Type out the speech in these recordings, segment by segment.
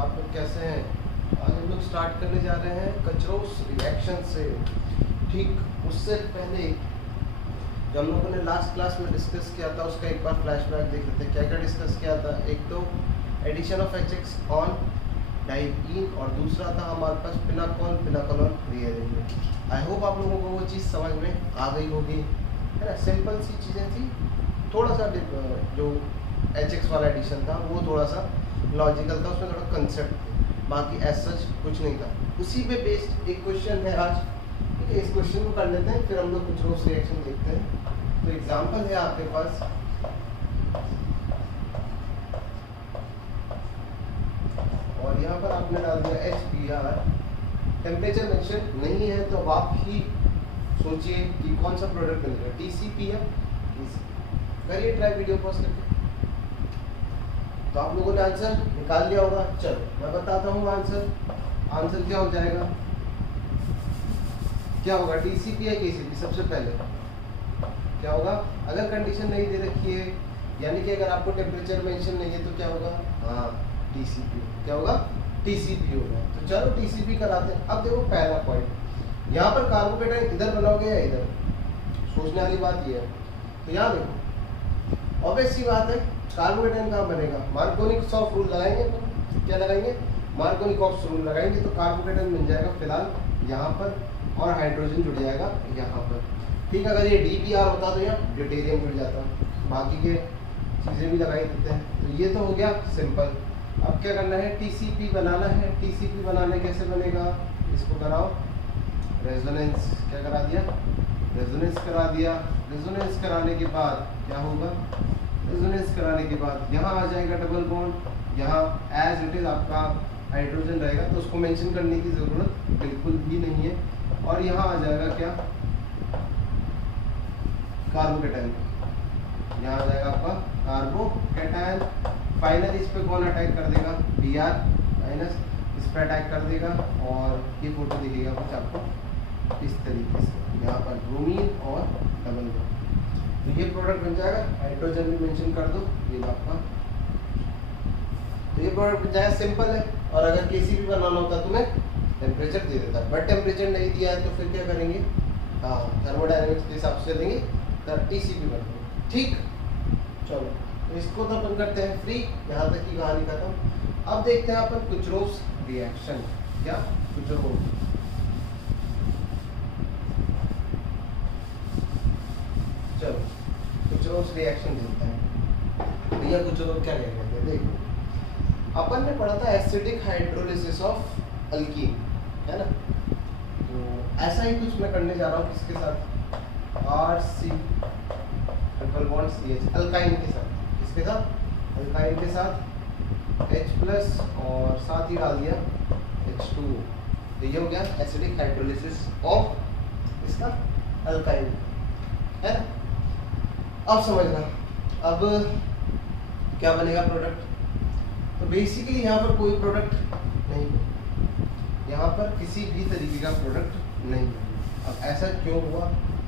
आप लोग कैसे हैं? आज हम लोग स्टार्ट करने जा रहे हैं कचरोस रिएक्शन से। ठीक उससे पहले जो हम लोगों ने लास्ट क्लास में डिस्कस किया था उसका एक बार फ्लैशबैक देख लेते हैं। क्या क्या डिस्कस किया था? एक तो addition of HX on diene और दूसरा था हमारे पास पिनाकोन रीअरेंजमेंट। आई होप आप लोगों को वो चीज़ समझ में आ गई होगी, है ना। सिंपल सी चीज़ें थी, थोड़ा सा जो HX वाला एडिशन था वो थोड़ा सा लॉजिकल था, उसमें थोड़ा कंसेप्ट थे, बाकी एज सच कुछ नहीं था। उसी पे बेस्ड एक क्वेश्चन है आज, ठीक है। इस क्वेश्चन को कर लेते हैं, फिर हम लोग कुछ रोज रिएक्शन देखते हैं। तो एग्जांपल है आपके पास, और यहाँ पर आपने डाल दिया HBr। टेम्परेचर मेंशन नहीं है तो अब आप ही सोचिए कि कौन सा प्रोडक्ट मिल रहा है, TCP या TCP। करिए ट्राई वीडियो पॉज करके। तो आप लोगों ने आंसर निकाल लिया होगा। चलो मैं बताता हूँ आंसर क्या हो जाएगा, क्या होगा, TCP या KCP। सबसे पहले क्या होगा, अगर कंडीशन नहीं दे रखी है, यानी कि अगर आपको टेम्परेचर मेंशन नहीं है तो क्या होगा, हाँ TCP। क्या होगा, TCP होगा। तो चलो TCP कराते हैं। अब देखो पहला पॉइंट, यहाँ पर कार्बोकेटाइन इधर बनाओगे या इधर, सोचने वाली बात ये है। तो यहाँ देखो ऑब्वियस सी बात है, कार्बोकेटाइन कहाँ बनेगा, मार्कोनिकॉफ रूल लगाएंगे। तो क्या लगाएंगे, मार्कोनिकॉफ रूल लगाएंगे। तो कार्बोकेटाइन बन जाएगा फिलहाल यहाँ पर, और हाइड्रोजन जुड़ जाएगा यहाँ पर। ठीक, अगर ये DBr होता तो यहाँ ड्यूटेरियम जुड़ जाता। बाकी के चीज़ें भी लगाई देते हैं। तो ये तो हो गया सिंपल। अब क्या करना है, TCP बनाना है। TCP बनाने कैसे बनेगा, इसको कराओ रेजोनेंस। क्या करा दिया, रेजोनेंस करा दिया। रेजोनेंस कराने के बाद क्या होगा, रेजोनेंस कराने के बाद यहाँ आ जाएगा डबल बॉन्ड, यहाँ एज इट इज आपका हाइड्रोजन रहेगा, तो उसको मेंशन करने की ज़रूरत बिल्कुल भी नहीं है। और यहाँ आ जाएगा क्या, कार्बोकेटाइन, यहाँ आ जाएगा आपका कार्बोकेटाइन। फाइनल इस पे कौन अटैक कर देगा, Br माइनस, इस पे अटैक कर देगा। और ये फोटो दिखेगा कुछ आपको इस तरीके से, यहाँ पर ब्रोमीन और डबल बॉन्ड। तो ये प्रोडक्ट बन जाएगा। हाइड्रोजन भी मेंशन कर दो, ये आपका। तो ये प्रोडक्ट बन जाएगा, सिंपल है। और अगर KCP बनाना होता तुम्हें टेम्परेचर दे देता, बट टेम्परेचर नहीं दिया है तो फिर क्या करेंगे, हाँ थर्मोडायनेमिक्स के हिसाब से लेंगे, तो TCP बनाएंगे। ठीक, चलो तो इसको तो अपन करते हैं फ्री, यहाँ तक की कहानी खत्म। अब देखते हैं अपन कुचरोस रिएक्शन। क्या कुचरोस, चलो कुचरोस रिएक्शन देखते हैं। भैया कुचरोस क्या कह रहे हैं, देखो अपन ने पढ़ा था एसिडिक हाइड्रोलिसिस ऑफ अल्कीन, है ना। तो ऐसा ही कुछ मैं करने जा रहा हूँ, किसके साथ, RC triple bond CH, alkyne के साथ। किसके साथ, अल्काइन के साथ, H+ और साथ ही डाल दिया H2। तो ये हो गया एसिडिक हाइड्रोलिसिस ऑफ इसका अल्काइन, है ना। अब समझना, अब क्या बनेगा प्रोडक्ट। तो बेसिकली यहाँ पर कोई प्रोडक्ट नहीं, यहाँ पर किसी भी तरीके का प्रोडक्ट नहीं। अब ऐसा क्यों हुआ,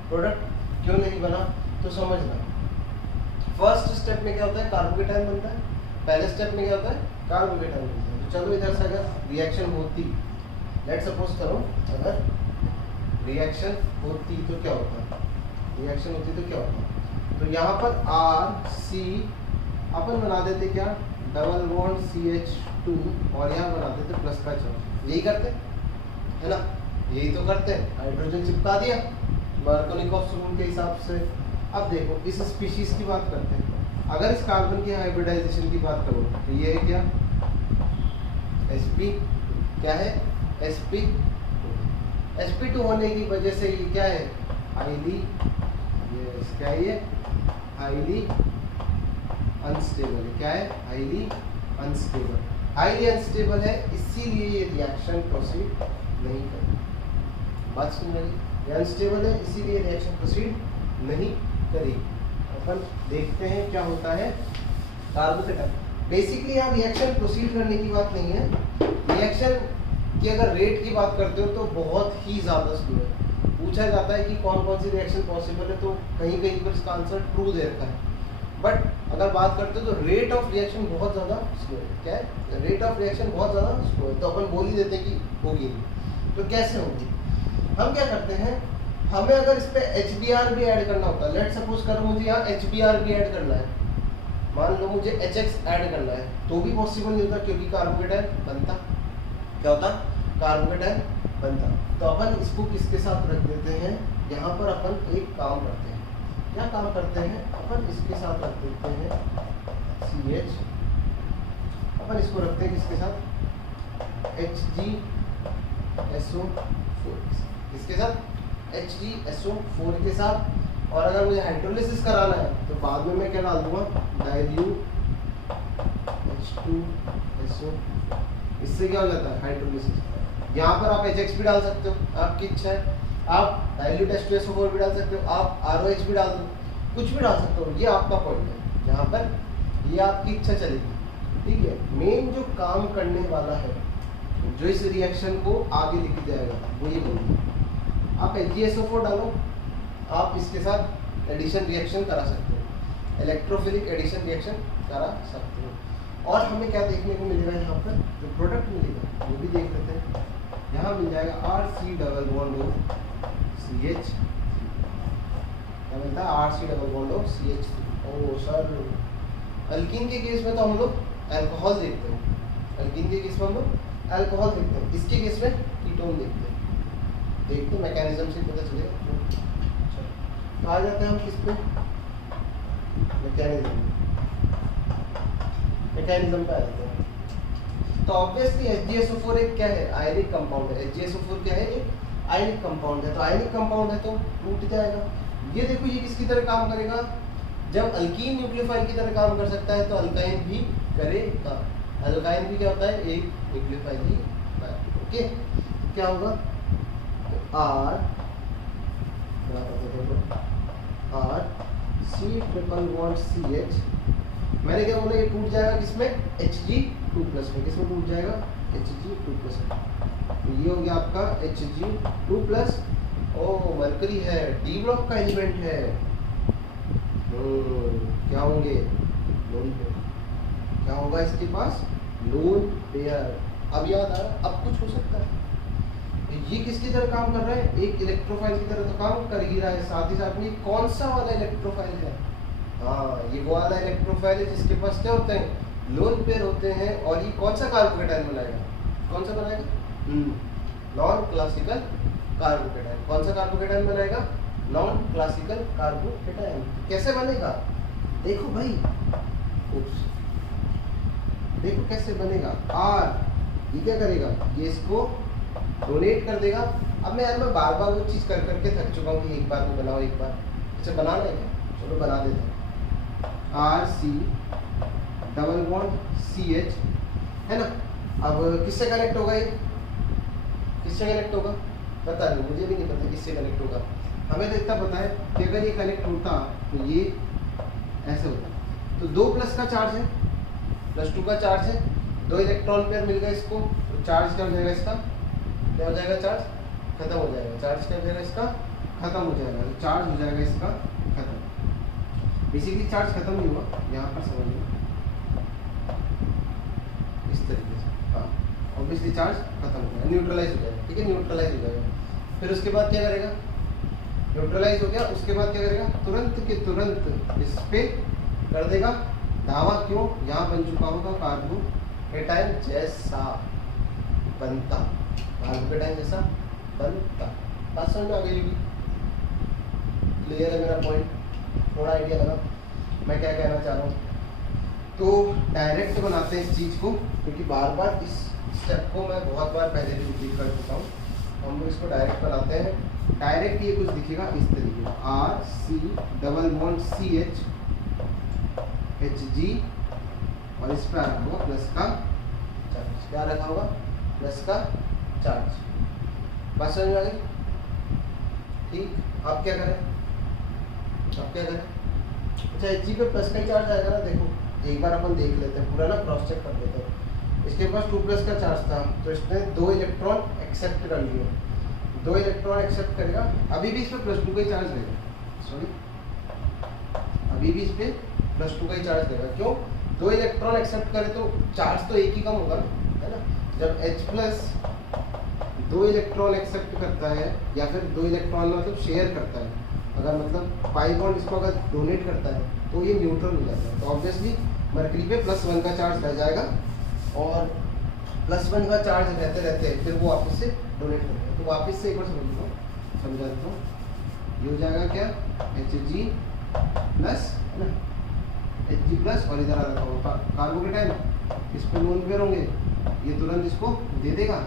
प्रोडक्ट क्यों नहीं बना, तो समझना। फर्स्ट स्टेप में क्या होता है, कार्बोकेटाइन बनता है। पहले स्टेप में क्या होता है, कार्बोकेटाइन बनता है। तो चलो इधर से अगर रिएक्शन होती, लेट सपोज करो अगर रिएक्शन होती तो क्या होता, रिएक्शन होती तो क्या होता। तो यहाँ पर RC अपन बना देते क्या, डबल बॉन्ड CH2, और यहाँ बना देते प्लस का चार्ज। यही करते है ना, यही तो करते हैं। हाइड्रोजन चिपका दिया मार्कोनिकॉफ रूल के हिसाब से। अब देखो इस स्पीशीज की बात करते हैं। अगर इस कार्बन की हाइब्रिडाइजेशन की बात करो तो ये है क्या, sp, क्या है sp2 होने की वजह से ये क्या है, हाईली, क्या है ये, हाईली अनस्टेबल है। क्या है, हाईली अनस्टेबल, हाईली अनस्टेबल है, इसीलिए ये रिएक्शन प्रोसीड नहीं करेगी। बात सुन रही, ये अनस्टेबल है इसीलिए रिएक्शन प्रोसीड नहीं करेगी। अपन देखते हैं क्या होता है कार्बोकेटाइन। बेसिकली यहाँ रिएक्शन प्रोसीड करने की बात नहीं है, रिएक्शन की अगर रेट की बात करते हो तो बहुत ही ज़्यादा स्लो है। पूछा जाता है कि कौन कौन सी रिएक्शन पॉसिबल है, तो कहीं कहीं पर इसका आंसर ट्रू दे रखा है। बट अगर बात करते हो तो रेट ऑफ रिएक्शन बहुत ज़्यादा स्लो है। क्या है? रेट ऑफ रिएक्शन बहुत ज़्यादा स्लो है, तो अपन बोल ही देते हैं कि होगी नहीं। तो कैसे होगी? हम क्या करते हैं, हमें अगर इस पर HBr भी ऐड करना होता है, लेट सपोज करो मुझे यहाँ HBr भी ऐड करना है, मान लो मुझे HX ऐड करना है, तो भी पॉसिबल नहीं होता क्योंकि कार्बोकेटाइन बनता क्या होता? कार्बोकेटाइन बनता। तो अपन इसको किसके साथ रख देते हैं, यहाँ पर अपन एक काम करते हैं। क्या काम करते हैं? अपन इसके साथ रख देते हैं CH, अपन इसको रखते हैं किसके साथ? HgSO4, इसके साथ HgSO4 के साथ। और अगर मुझे हाइड्रोलिसिस कराना है तो बाद में मैं क्या डाल दूंगा? Dilute H2SO। इससे क्या हो जाता है? हाइड्रोलिसिस। यहाँ पर आप HX भी डाल सकते हो, आपकी इच्छा है। आप डाइल्यूट H2SO4 भी डाल सकते हो, आप ROH भी डाल दो, कुछ भी डाल सकते हो, ये आपका पॉइंट है। यहाँ पर ये आपकी इच्छा चलेगी, ठीक है। मेन जो काम करने वाला है, जो इस रिएक्शन को आगे लेके जाएगा, वो ये बोलिए। आप HgSO4 डालो, आप इसके साथ एडिशन रिएक्शन करा सकते हो, इलेक्ट्रोफिलिक एडिशन रिएक्शन करा सकते हो। और हमें क्या देखने को मिलेगा यहाँ पर? जो प्रोडक्ट मिलेगा वो भी देख लेते हैं। यहाँ मिल जाएगा RC double bond of CH, क्या मिलता है? RC double bond of CH। Oh sir, alkene के केस में तो हम लोग अल्कोहल देखते हैं, अल्कीन के केस में हम लोग अल्कोहल देखते हैं, इसके केस में कीटोन देखते हैं। देखते मैकेनिज्म से पता चलेगा। तो आ जाते हैं हम किस पे? मैकेनिज्म पे आ जाते हैं। तो ऑब्वियसली HgSO4 एक क्या है? आयनिक कंपाउंड है। HgSO4 क्या है? एक आयनिक कंपाउंड है। तो आयनिक कंपाउंड है तो टूट जाएगा। ये देखो, ये किसकी तरह काम करेगा? जब अल्कीन न्यूक्लियोफाइल की तरह काम कर सकता है तो अल्काइन भी करेगा। अल्काइन भी क्या होता है? एक न्यूक्लियोफाइल ही होता है। ओके, क्या होगा? RC≡CH। मैंने क्या बोला? ये टूट जाएगा किसमें? Hg2+ में। किसमें टूट जाएगा? Hg2+ में। तो ये हो गया आपका Hg2+। ओ मरकरी है, डी ब्लॉक का एलिमेंट है। क्या होंगे? Lone pair. क्या होगा इसके पास? Lone pair. अब याद आ रहा, अब कुछ हो सकता है। ये किसकी तरह काम कर रहा है? एक इलेक्ट्रोफाइल की तरह तो काम कर ही रहा है, साथ ही साथ में कौन सा वाला इलेक्ट्रोफाइल है? हाँ, ये वो वाला इलेक्ट्रोफाइल है जिसके पास क्या होते हैं? लोन पेयर होते हैं। और ये कौन सा कार्बोकेटाइन बनाएगा? कौन सा बनाएगा? Non classical carbocation. कौन सा कार्बोकेटाइन बनाएगा? Non classical carbocation. कैसे बनेगा? देखो भाई, देखो कैसे बनेगा। R ये क्या करेगा? ये इसको डोनेट कर देगा। अब मैं बार बार वो चीज़ कर करके थक चुका हूँ कि एक बार में बनाओ, एक बार। अच्छा, बनाना है क्या? चलो बना देते हैं। RC डबल बॉन्ड CH है ना। अब किससे कनेक्ट होगा? ये किससे कनेक्ट होगा? पता नहीं, मुझे भी नहीं पता किससे कनेक्ट होगा। हमें तो इतना पता है कि अगर ये कनेक्ट होता तो ये ऐसे होता। तो 2+ का चार्ज है, +2 का चार्ज है, 2 इलेक्ट्रॉन पेयर मिल गए इसको। तो चार्ज क्या हो जाएगा इसका? क्या हो जाएगा? चार्ज खत्म हो जाएगा। चार्ज क्या हो जाएगा इसका? खत्म हो जाएगा। तो चार्ज हो जाएगा इसका खत्म। बेसिकली चार्ज खत्म नहीं हुआ, यहाँ पर समझ लो इस तरीके से। हाँ, ऑब्वियसली चार्ज खत्म हो गया, न्यूट्रलाइज हो जाएगा। ठीक है, न्यूट्रलाइज हो जाएगा। फिर उसके बाद क्या करेगा? न्यूट्रलाइज हो गया, उसके बाद क्या करेगा? तुरंत के तुरंत इस पे कर देगा धावा। क्यों? यहाँ बन चुका होगा कार्बोकेटाइन जैसा बनता, कार्बोकेटाइन जैसा बनता। बात समझ में आ गई होगी? क्लियर है मेरा पॉइंट? थोड़ा आइडिया लगा मैं क्या कहना चाह रहा हूँ? तो डायरेक्ट बनाते हैं इस चीज़ को, क्योंकि बार बार इस स्टेप को मैं बहुत बार पहले भी रिपीट कर चुका हूँ। हम लोग इसको डायरेक्ट बनाते हैं। डायरेक्ट ये कुछ दिखेगा इस तरीके का, RC double bond CH Hg, और इस पर रखा होगा प्लस का चार्ज। क्या रखा होगा? प्लस का चार्ज। बात समझ में आ गई? ठीक, आप क्या करें? आप क्या करें? अच्छा, Hg पे प्लस का ही चार्ज आएगा ना। देखो एक बार अपन देख लेते हैं, पूरा ना क्रॉस चेक कर लेते हैं। इसके पास 2+ का चार्ज था, तो इसने 2 इलेक्ट्रॉन एक्सेप्ट कर लिए। 2 इलेक्ट्रॉन एक्सेप्ट करेगा, अभी भी इस पर +2 का ही चार्ज रहेगा। सॉरी, अभी भी इस पर +2 का ही चार्ज देगा। क्यों? 2 इलेक्ट्रॉन एक्सेप्ट करे तो चार्ज तो एक ही कम होगा ना, है ना। जब H+ 2 इलेक्ट्रॉन एक्सेप्ट करता है या फिर 2 इलेक्ट्रॉन मतलब शेयर करता है, अगर मतलब पाई बॉन्ड इसको अगर डोनेट करता है तो ये न्यूट्रल हो जाता है। तो ऑब्वियसली मरकरी पे +1 का चार्ज रह जाएगा और +1 का चार्ज रहते रहते फिर वो वापस से डोनेट करेगा। तो वापस से एक बार समझा देता हूँ। ये हो जाएगा क्या, Hg प्लस, है ना, Hg+ और इधर आ रखा होगा कार्बोकेटाइन, इस पर लोन पेयर होंगे, ये तुरंत इसको दे देगा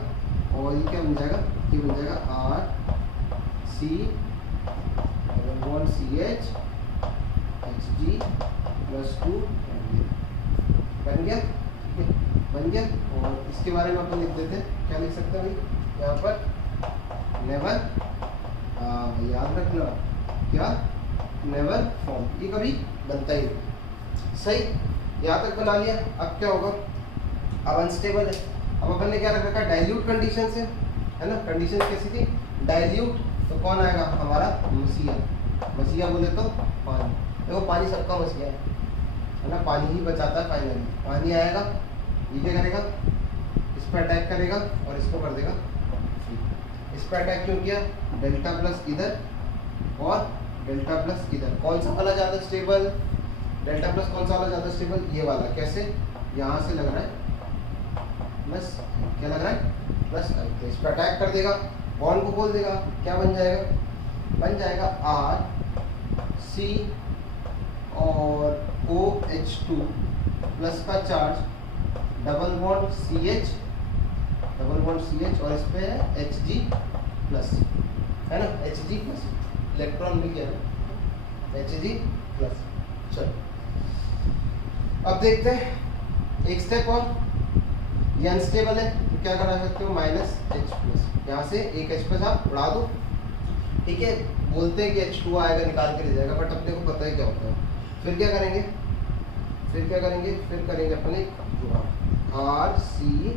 और ये क्या बन जाएगा, ये बन जाएगा RC⁻CH Hg+2 बन गया, ठीक है, बन गया। और इसके बारे में अपन लिख देते हैं, क्या लिख सकते हैं भाई यहाँ पर, नेवर, याद रखना क्या, नेवर फॉर्म, ये कभी बनता ही नहीं। सही, यहाँ तक बना लिया। अब क्या होगा, अब अनस्टेबल है। अब अपन ने क्या रख रखा, डाइल्यूट कंडीशन से, है ना। कंडीशन कैसी थी, डाइल्यूट, तो कौन आएगा हमारा, मसीहा। मसीहा बोले तो पानी, देखो पानी सबका मसीहा है ना, पानी ही बचाता है फाइनली। पानी आएगा, ये क्या करेगा, इस पर अटैक करेगा और इसको कर देगा फ्री। इस पर अटैक क्यों किया, Δ+ इधर और Δ+ इधर, कौन सा वाला ज़्यादा स्टेबल, Δ+ कौन सा वाला ज़्यादा स्टेबल, ये वाला। कैसे, यहाँ से लग रहा है प्लस, क्या लग रहा है प्लस, तो इस पर अटैक कर देगा, बॉन्ड को खोल देगा, क्या बन जाएगा, बन जाएगा RC और OH2 प्लस का चार्ज, डबल बॉन्ड CH और इस पे है Hg+, है ना, Hg+, इलेक्ट्रॉन मिल गया ना, Hg+। चलो अब देखते हैं एक स्टेप और, ये अनस्टेबल है तो क्या करा सकते हो, -H+, यहाँ से एक H+ आप उड़ा दो, ठीक है। बोलते हैं कि H2 आएगा निकाल के ले जाएगा, बट अपने को पता है क्या होता है। फिर क्या करेंगे, फिर करेंगे अपने RCOH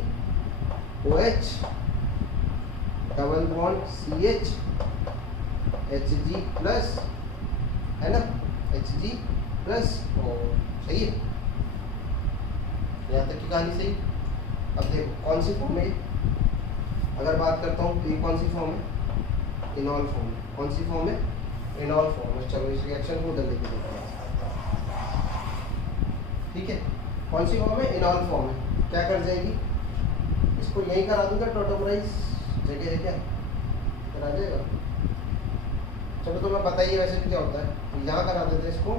double bond CH Hg+, है ना, Hg+, और सही है, यहाँ तक की कहानी सही। अब देखो कौन सी फॉर्म है, अगर बात करता हूँ तो ये कौन सी फॉर्म है, इनॉल फॉर्म है। कौन सी फॉर्म है, इनॉल फॉर्म है। चलो इस रिएक्शन को उधर लेके देखते हैं, ठीक है। कौन सी फॉर्म है, इनॉल फॉर्म है। क्या कर जाएगी, इसको यही करा दूंगा टोटोमराइज जगह है, क्या करा जाएगा। चलो तुम्हें पता ही है वैसे भी क्या होता है, तो यहाँ करा देते हैं इसको,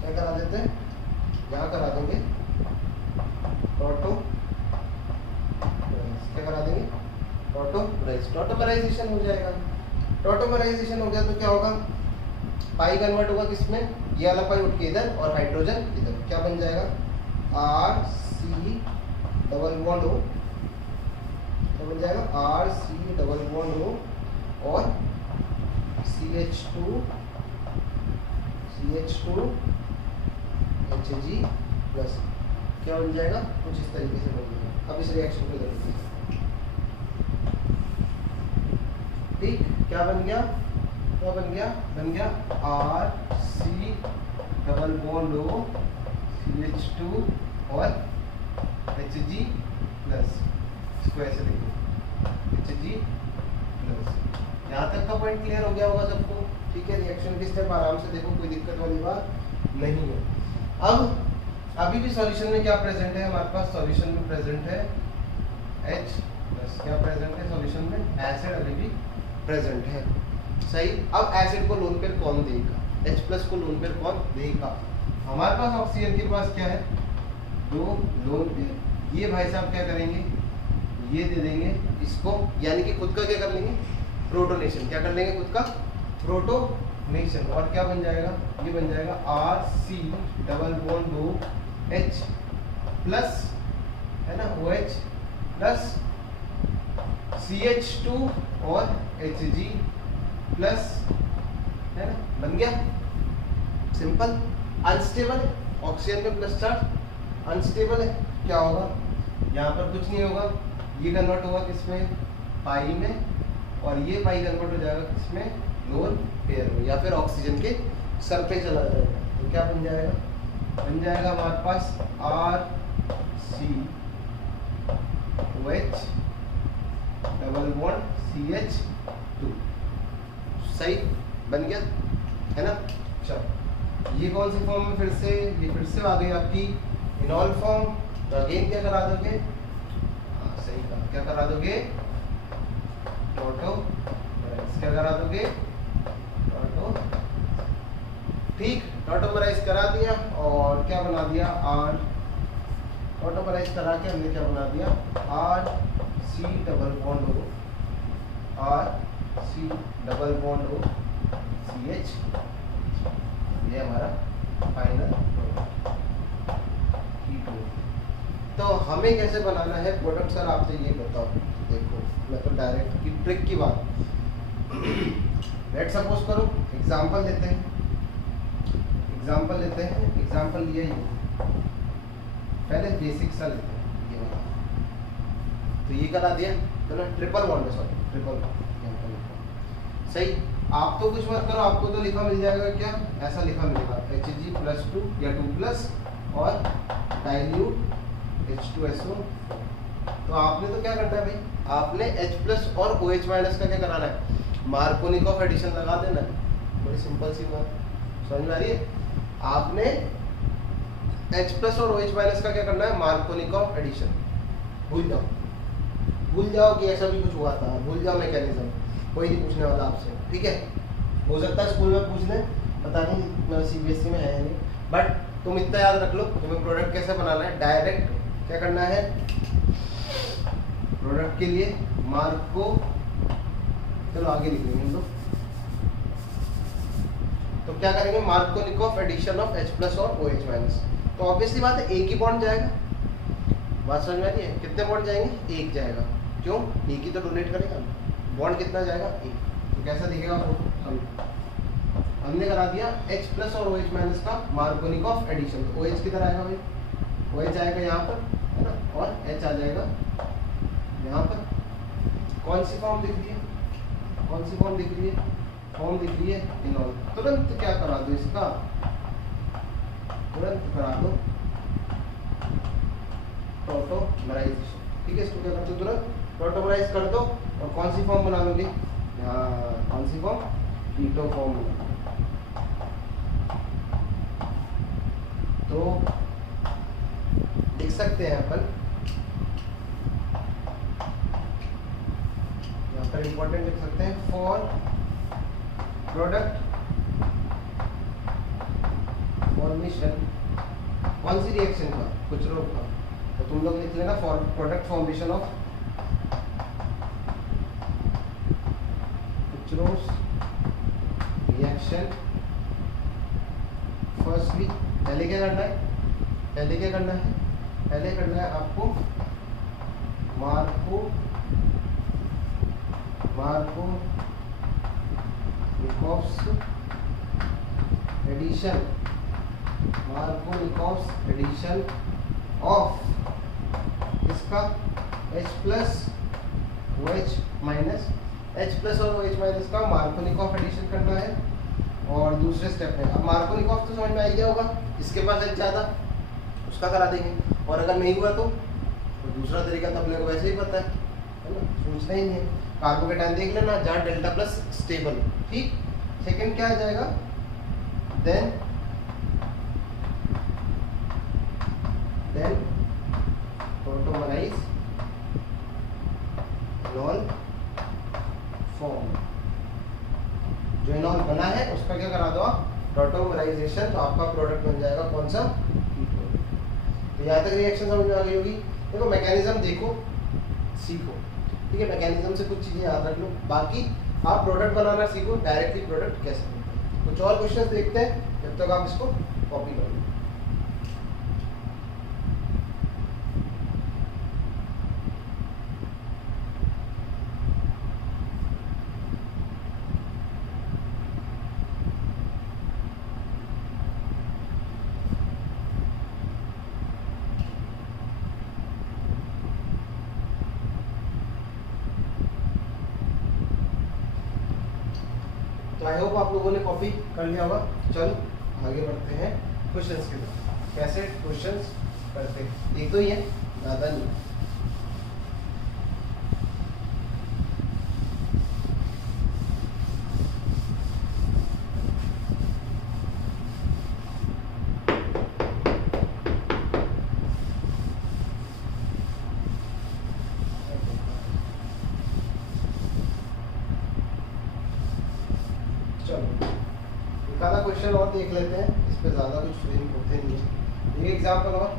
क्या करा देते हैं, यहाँ करा देंगे क्या करा देंगे, टोटोमराइजेशन हो जाएगा। टोटोमराइजेशन हो गया तो क्या होगा, पाई कन्वर्ट होगा किसमें, ये वाला पाई उठ के इधर और हाइड्रोजन इधर, क्या बन जाएगा, RC डबल बॉन्ड O, क्या बन जाएगा, RC डबल बॉन्ड O और CH2 Hg+, क्या बन जाएगा, कुछ इस तरीके से बन जाएगा। अब इस रिएक्शन को देखिए, ठीक, क्या बन गया, बन गया RC double bond O CH2 और Hg+, इसको ऐसे लिखो Hg+। यहाँ तक का पॉइंट क्लियर हो गया होगा सबको, ठीक है। रिएक्शन के स्टेप आराम से देखो, कोई दिक्कत वाली बात नहीं है। अब अभी भी सॉल्यूशन में क्या प्रेजेंट है हमारे पास, सॉल्यूशन में प्रेजेंट है H+, क्या प्रेजेंट है सॉल्यूशन में, एसिड अभी भी प्रेजेंट है, सही। अब एसिड को लोन पेयर कौन देगा, H+ को लोन पेयर कौन देगा, हमारे पास ऑक्सीजन के पास क्या है, 2 लोन पेयर। ये भाई साहब क्या करेंगे, ये दे देंगे इसको, यानी कि खुद का क्या कर लेंगे, प्रोटोनेशन, क्या कर लेंगे, खुद का प्रोटोनेशन। और क्या बन जाएगा, ये बन जाएगा RC डबल बॉन्ड OH+, है ना, OH प्लस CH2 और Hg+, है ना, बन गया सिंपल। अनस्टेबल है, ऑक्सीजन में प्लस चार्ज अनस्टेबल है, क्या होगा, यहाँ पर कुछ नहीं होगा, ये कन्वर्ट होगा किसमें, पाई में, और ये पाई कन्वर्ट हो जाएगा किसमें, लोन पेयर में, या फिर ऑक्सीजन के सर पे चला जाएगा। तो क्या बन जाएगा? बन जाएगा हमारे पास R C O H double bond C H two. सही बन गया है ना? चलो ये कौन सी फॉर्म में फिर से, ये फिर से आ गई आपकी इनॉल फॉर्म। तो अगेन क्या करा दोगे? सही कहा, क्या करा दोगे? टॉटोमराइज। क्या करा दोगे? टॉटो, ठीक, टॉटोमराइज करा दिया और क्या बना दिया? आर, टॉटोमराइज करा के हमने क्या बना दिया? आर सी डबल बॉन्ड हो, आर सी डबल बॉन्ड हो सी एच। ये हमारा फाइनल प्रोडक्ट। तो हमें कैसे बनाना है प्रोडक्ट सर, आपसे ये बताओ। देखो मैं तो डायरेक्ट की ट्रिक की बात, लेट सपोज करो एग्जांपल लेते हैं, एग्जांपल लेते हैं, एग्जांपल लिया ही पहले बेसिक सा लेते हैं ये वाला। तो ये करा दिया, चलो ट्रिपल बॉन्ड है, सॉरी ट्रिपल बॉन्ड। सही, आप तो कुछ मत करो, आपको तो लिखा मिल जाएगा, क्या ऐसा लिखा मिलेगा Hg+2 या 2+ और डाइल्यूट H2SO। तो आपने तो क्या करना है भाई, आपने H+ और OH- का क्या कराना है? मार्कोनिकॉफ एडिशन लगा देना है। बड़ी सिंपल सी बात, समझ में आ रही है? आपने H+ और OH- का क्या करना है? Markovnikov addition. भूल जाओ, भूल जाओ कि ऐसा भी कुछ हुआ था, भूल जाओ मैकेनिज्म, कोई नहीं पूछने वाला आपसे, ठीक है? हो सकता है स्कूल में पूछ लें, पता नहीं CBSE में है नहीं, बट तुम इतना याद रख लो, तुम्हें प्रोडक्ट कैसे बनाना है। डायरेक्ट क्या करना है प्रोडक्ट के लिए? मार्को, चलो आगे लिख लेंगे हम लोग। तो क्या करेंगे? मार्कोनिकॉफ एडिशन ऑफ H+ और OH-। तो ऑब्वियसली बात है एक ही बॉन्ड जाएगा, बात समझ में आ रही है? कितने बॉन्ड जाएंगे? एक जाएगा। क्यों? एक ही तो डोनेट करेगा, बॉन्ड कितना जाएगा? एक। तो कैसा दिखेगा फोटो? हमने करा दिया H+ और OH- का मार्कोनिकॉफ एडिशन। तो OH किधर आएगा भाई? OH आएगा यहाँ पर, है ना, और H आ जाएगा यहाँ पर। कौन सी फॉर्म दिख रही है? कौन सी फॉर्म दिख रही है? फॉर्म दिख रही है इनॉल। तुरंत क्या करा दो इसका? तुरंत करा दो टॉटोमराइजेशन। ठीक है, इसको क्या करते हो? तुरंत टॉटोमराइज कर दो और कौन सी फॉर्म बना लोगे? कौन सी फॉर्म? कीटो फॉर्म बना। तो लिख सकते हैं अपन, यहाँ पर इंपॉर्टेंट लिख सकते हैं, फॉर प्रोडक्ट फॉर्मेशन। कौन सी रिएक्शन का? कुछ रोग का। तो तुम लोग लिख लेना for product formation of reaction. Firstly पहले क्या करना है? पहले क्या करना है? पहले करना है आपको Markovnikov's addition, Markovnikov's addition of इसका H+ OH-, H+ और OH- का मार्कोनिकॉफ एडिशन करना है। और दूसरे स्टेप में, अब मार्कोनिकॉफ तो समझ में आ गया होगा, इसके पास H ज़्यादा, उसका करा देंगे। और अगर नहीं हुआ तो दूसरा तरीका तो अपने को वैसे ही पता है ना, सोचना ही नहीं है। कार्बोकेटाइन देख लेना जहाँ Δ+ स्टेबल, ठीक। सेकंड क्या आ जाएगा? Then tautomerize enol form. जो इनॉल बना है उसका क्या करा दो आप? टॉटोमराइजेशन। तो आपका प्रोडक्ट बन जाएगा कौन सा? तो यहाँ तक रिएक्शन समझ में आ गई होगी। देखो मैकेनिज्म देखो, सीखो, ठीक है? मैकेनिज्म से कुछ चीज़ें याद रख लो, बाकी आप प्रोडक्ट बनाना सीखो, डायरेक्टली प्रोडक्ट कैसे बनता है। कुछ और क्वेश्चंस देखते हैं, जब तक आप इसको कॉपी कर लो। तो आई होप आप लोगों ने कॉपी कर लिया होगा। चलो आगे बढ़ते हैं क्वेश्चंस की तरफ। कैसे क्वेश्चंस करते हैं, एक तो ही है, ज़्यादा नहीं। एक आधा क्वेश्चन और देख लेते हैं, इस पे ज़्यादा कुछ फ्रेम होते नहीं है। एक एग्जाम्पल और,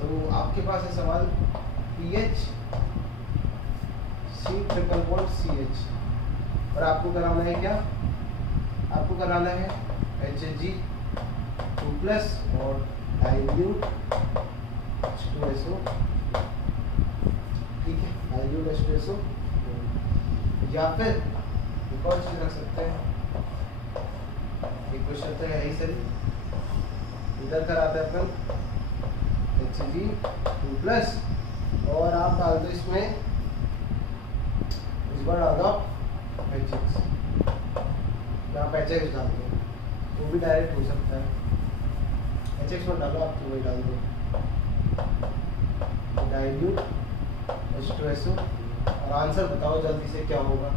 तो आपके पास है सवाल PH C∼CH और आपको कराना है क्या, आपको कराना है Hg2+ और डाइल्यूट H2SO, ठीक है, डाइल्यूट H2SO। या फिर एक और चीज रख सकते हैं, एक क्वेश्चन तो है ही सही, इधर कराते हैं अपन Hg2+ और आप डाल दो इसमें, इस बार डाल दो HX, आप HX डाल दो, वो भी डायरेक्ट हो सकता है। HX में डालो, आप तो वही डाल दो, डाइल्यूट H2SO और आंसर बताओ जल्दी से क्या होगा।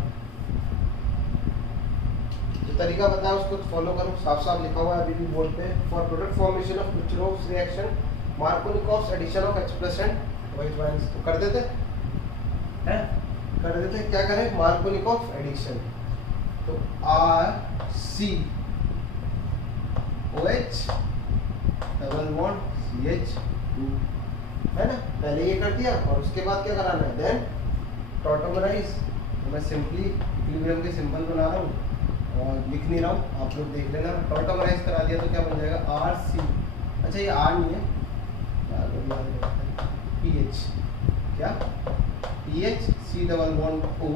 जो तरीका बताया उसको फॉलो करो, साफ साफ लिखा हुआ है अभी भी बोर्ड पे। For product formation of Kucherov's reaction Markovnikov's addition of H+ and OH- तो कर देते हैं, कर देते हैं, क्या करें, मार्कोनिकॉव एडिशन, तो RCOH CH2 है ना, पहले ये कर दिया और उसके बाद क्या कराना है, देन टॉटोमराइज। तो मैं सिंपली इक्विलिब्रियम के सिंबल बना रहा हूँ और लिख नहीं रहा हूँ, आप लोग देख लेना। टॉटोमराइज करा दिया तो क्या बन जाएगा, RC, अच्छा ये R नहीं है, PH, क्या PH C∼O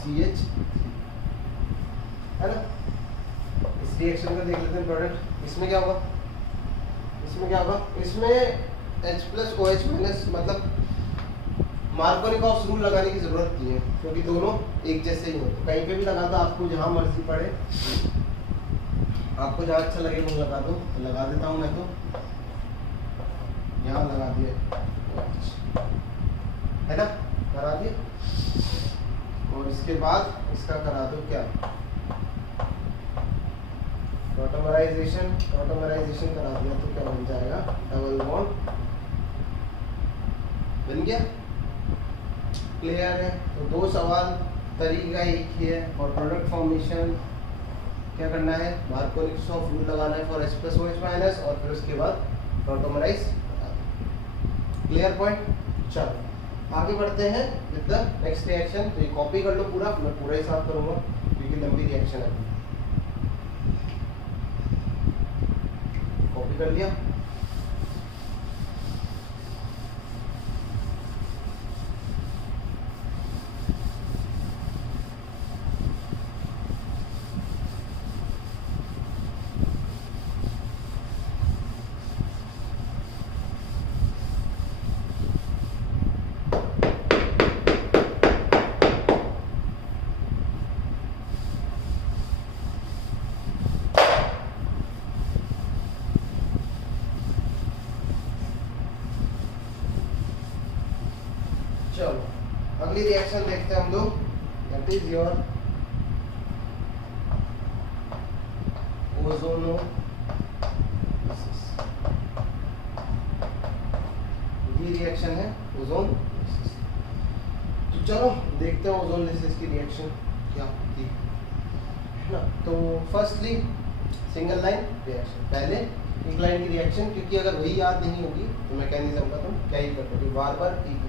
CH है ना। इस रिएक्शन को देख लेते हैं प्रोडक्ट, इसमें क्या होगा, इसमें क्या होगा, इसमें H+OH- मतलब मार्कोनिकॉव्स रूल लगाने की जरूरत नहीं है क्योंकि दोनों एक जैसे ही हो, तो कहीं पे भी लगा दो, आपको जहाँ मर्जी पड़े, आपको जहाँ अच्छा लगे वो लगा दो। तो लगा देता हूँ मैं, तो यहाँ लगा दिया है ना, करा दिए, और इसके बाद इसका करा दो क्या, टॉटोमराइजेशन, टॉटोमराइजेशन करा दिया तो क्या बन जाएगा, डबल बॉन्ड बन गया, क्लियर है। तो दो सवाल, तरीका एक ही है। और प्रोडक्ट फॉर्मेशन क्या करना है, मार्कोनिकॉव रूल लगाना है फॉर H+OH- और फिर उसके बाद टॉटोमराइज, क्लियर पॉइंट। चलो आगे बढ़ते हैं विद द नेक्स्ट रिएक्शन। तो ये कॉपी कर लो पूरा, मैं पूरा ही साफ करूंगा क्योंकि लंबी रिएक्शन है। कॉपी कर लिया, अगली रिएक्शन देखते हैं हम लोग, दैट इज योर ओजोनो, ये रिएक्शन है ओजोन। तो चलो देखते हैं ओजोन लिसिस की रिएक्शन क्या होती है ना। तो फर्स्टली सिंगल लाइन रिएक्शन, पहले एक लाइन की रिएक्शन, क्योंकि अगर वही याद नहीं होगी तो मैं कह नहीं सकता तुम क्या ही कर पाओगे, बार बार एक।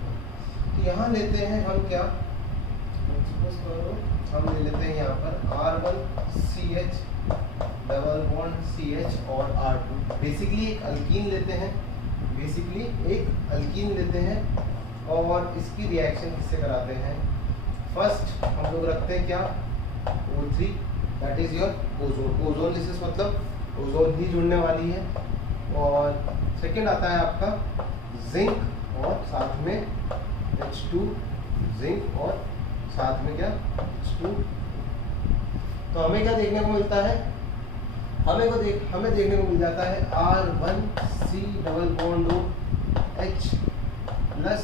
तो यहाँ लेते हैं हम क्या, हम ले लेते हैं यहाँ पर R1CH डबल बॉन्ड CH और R2। बेसिकली एक अल्कीन लेते हैं, बेसिकली एक अल्कीन लेते हैं और इसकी रिएक्शन किससे कराते हैं। फर्स्ट हम लोग रखते हैं क्या, O3, that is your ozone. Ozone lysis मतलब ओजोन ही जुड़ने वाली है। और सेकंड आता है आपका जिंक और साथ में H2, जिंक और साथ में क्या H2। तो हमें क्या देखने को मिलता है, हमें देखने को मिल जाता है R1C double bond H plus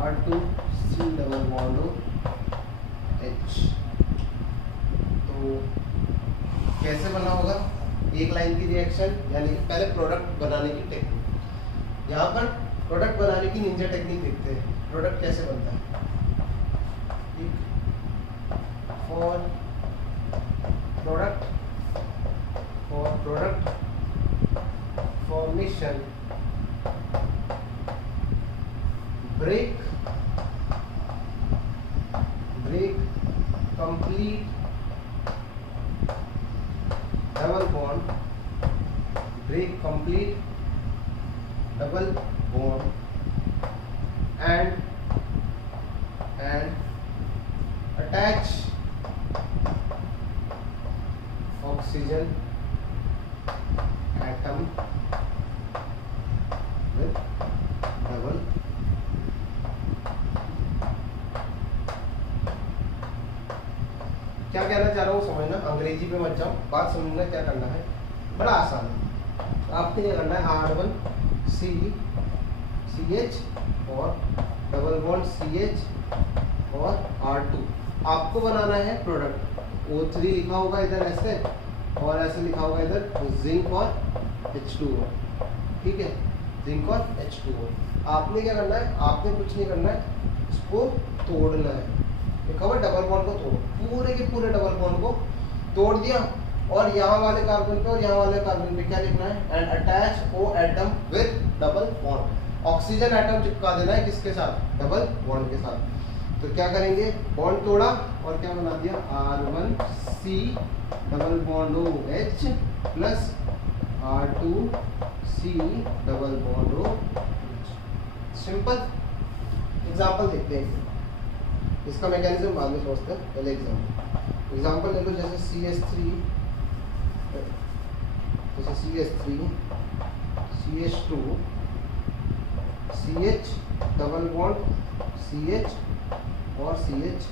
R2C double bond H। तो कैसे बना होगा एक लाइन की रिएक्शन, यानी कि पहले प्रोडक्ट बनाने की टेक्निक। यहाँ पर प्रोडक्ट बनाने की निंजा टेक्निक देखते हैं। प्रोडक्ट कैसे बनता है? For product formation break complete double bond, break complete double bond and attach oxygen atom with double क्या कहना चाह रहा हूँ समझना, अंग्रेजी पे मत जाओ, बात समझना। क्या करना है, बड़ा आसान है। आपने ये करना है R1CH और डबल बॉन्ड CH और R2। आपको बनाना है प्रोडक्ट। O3 लिखा होगा इधर ऐसे और ऐसे लिखा होगा इधर जिंक और H2O, ठीक है, जिंक और H2O। आपने क्या करना है, आपने कुछ नहीं करना है, इसको तोड़ना है। लिखा हुआ डबल बॉन्ड को तोड़ो, पूरे के पूरे डबल बॉन्ड को तोड़ दिया और यहाँ वाले कार्बन पे और यहाँ वाले कार्बन पे क्या लिखना है, and attach O atom with double bond. Oxygen atom चिपका देना है किसके साथ, डबल बॉन्ड के साथ। तो क्या करेंगे, बॉन्ड तोड़ा और क्या बना दिया, R1C double bond OH plus R2C double bond OH। Simple example देखते हैं, इसका मैकेनिज्म बाद में सोचते हैं, पहले एग्जाम्पल ले लो। जैसे CH3 CH2 CH double bond CH और CH,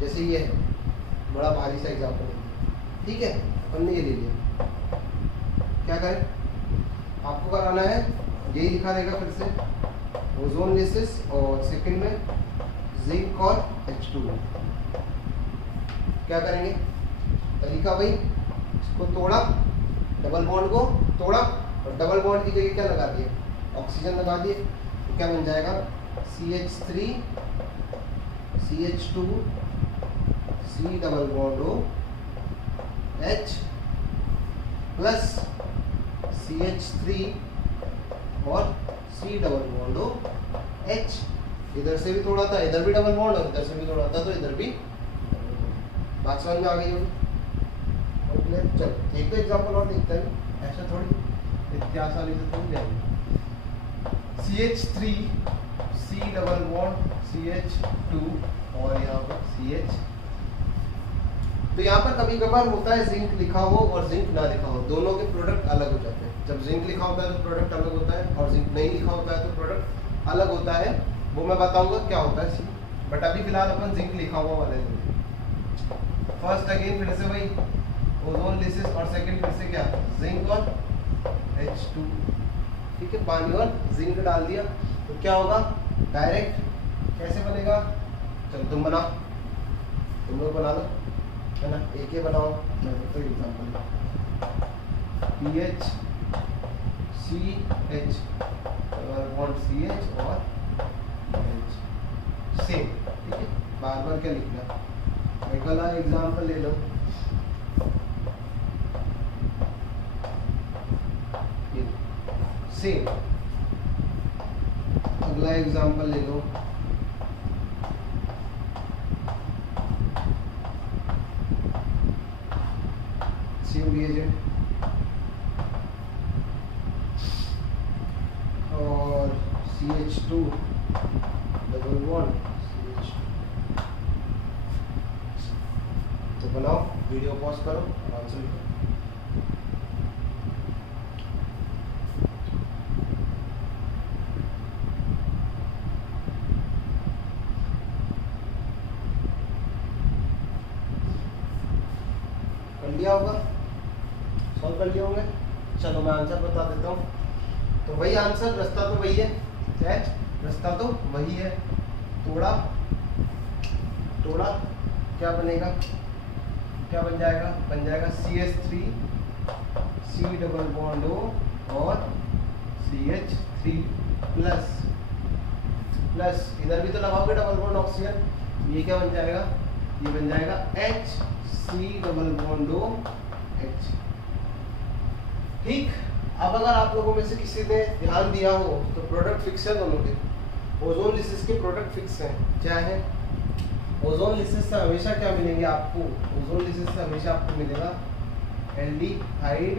जैसे ये है, बड़ा भारी सा एग्जाम्पल है, ठीक है, हमने ये ले लिया। क्या करें, आपको कराना है, यही लिखा रहेगा फिर से ओजोन लेसिस और सेकंड में जिंक और H2O। क्या करेंगे, तरीका भाई, इसको तोड़ा, डबल बॉन्ड को तोड़ा और डबल बॉन्ड की जगह क्या लगा दिए, ऑक्सीजन लगा दिए। तो क्या बन जाएगा, CH3 CH2 C double bond O H plus CH3 और C double bond O H। इधर से भी तोड़ा था, इधर भी डबल बॉन्ड और इधर से भी तोड़ा था, तो इधर भी। बात समझ में आ गई होगी? चलो एक तो एग्जांपल और देखते हैं, ऐसा थोड़ी इतनी आसानी से थोड़ी जाएंगे। CH3 C double bond CH2 और यहाँ पर CH। तो यहाँ पर कभी कभार होता है जिंक लिखा हो और जिंक ना लिखा हो, दोनों के प्रोडक्ट अलग हो जाते हैं। जब जिंक लिखा होता है तो प्रोडक्ट अलग होता है और जिंक नहीं लिखा होता है तो प्रोडक्ट अलग होता है। वो मैं बताऊंगा क्या होता है, बट अभी फिलहाल अपन जिंक लिखा हुआ वाले फर्स्ट अगेन फिर से वही ओजोन लेसिस और सेकंड फिर से क्या, जिंक और H2, ठीक है, पानी और जिंक डाल दिया। तो क्या होगा, डायरेक्ट कैसे बनेगा, चलो तुम बनाओ, तुम लोग बना लो, है ना, एक ही बनाओ, मैं तो example PH CH bond CH और सेम, ठीक है, बार बार क्या लिखना। अगला एग्जांपल ले लो, सेम। अगला एग्जांपल ले लो, सेम रिएजेंट और CH2 डबल बॉन्ड CH2। तो बनाओ, वीडियो पॉज करो, आराम से लिखो। कर लिया होगा, सॉल्व कर लिए होंगे। चलो मैं आंसर बता देता हूँ। तो वही आंसर, रास्ता तो वही है, क्या है, रास्ता तो वही है। थोड़ा थोड़ा क्या बनेगा, क्या बन जाएगा, बन जाएगा CH3 C double bond O और CH3 प्लस प्लस इधर भी तो लगाओगे डबल बॉन्ड ऑक्सीजन, ये क्या बन जाएगा, ये बन जाएगा HC double bond O H। ठीक। अब अगर आप लोगों में से किसी ने ध्यान दिया हो तो प्रोडक्ट फिक्स है दोनों के, ओजोन लिसिस के प्रोडक्ट फिक्स हैं। क्या है, ओजोन लिसिस से हमेशा क्या मिलेंगे आपको, ओजोन लिसिस से हमेशा आपको मिलेगा एल्डिहाइड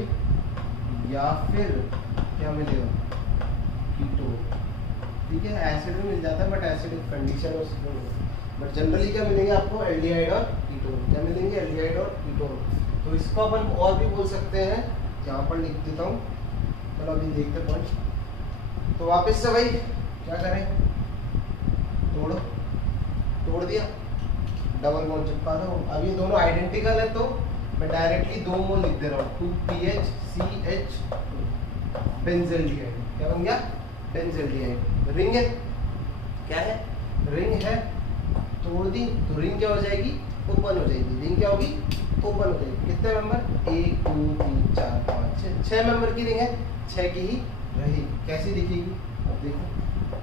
या फिर क्या मिलेगा, कीटोन। ठीक है, एसिड भी मिल जाता है बट एसिडिक कंडीशन उसमें, बट जनरली क्या मिलेंगे आपको, एल्डिहाइड और कीटोन। क्या मिलेंगे, एल्डिहाइड और कीटोन। तो इसको अपन और भी बोल सकते हैं, यहाँ पर लिख देता हूँ। चलो अभी देखते पॉइंट। तो वापस से भाई क्या करें, तोड़ दिया, डबल बॉन्ड चिपका रहा हूँ। अब ये दोनों आइडेंटिकल है तो मैं डायरेक्टली 2 मोल लिख दे रहा हूँ, 2PHCH बेंजल्डिहाइड। क्या बन गया, बेंजल्डिहाइड। रिंग है, क्या है, रिंग है, तोड़ दी तो रिंग क्या हो जाएगी, ओपन हो जाएगी। रिंग क्या होगी, ओपन हो जाएगी। कितने मेंबर, 1 2 3 4 5 6, 6 मेंबर की रिंग है, 6 की ही रहेगी। कैसी दिखेगी, अब देखो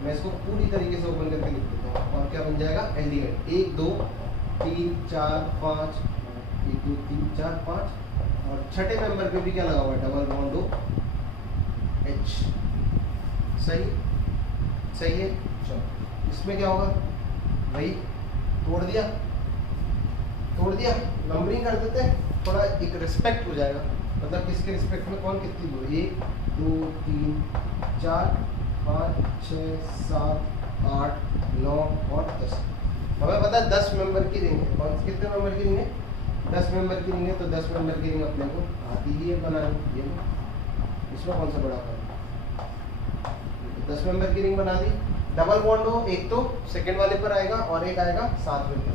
मैं इसको पूरी तरीके से ओपन करके लिख देता हूँ। और क्या बन जाएगा, एल्डिहाइड। 1 2 3 4 5, 1 2 3 4 5, और छठे मेंबर पे भी क्या लगा हुआ है, डबल बॉन्ड O H। सही, सही है। चलो इसमें क्या होगा, भाई तोड़ दिया, नंबरिंग कर देते हैं, थोड़ा एक रिस्पेक्ट हो जाएगा। मतलब किसके रिस्पेक्ट में कौन कितनी दूर, 1 2 3 4 5 6 7 8 9 और 10। हमें पता है 10 मेंबर की रिंग है। कौन कितने मेंबर की रिंग है, 10 मेंबर की रिंग है। तो 10 मेंबर की रिंग अपने को आती ही है बनानी। ये इसमें कौन सा बड़ा है, 10 मेंबर की रिंग बना दी। डबल बॉन्ड हो, एक तो सेकंड वाले पर आएगा और एक आएगा सातवें पर।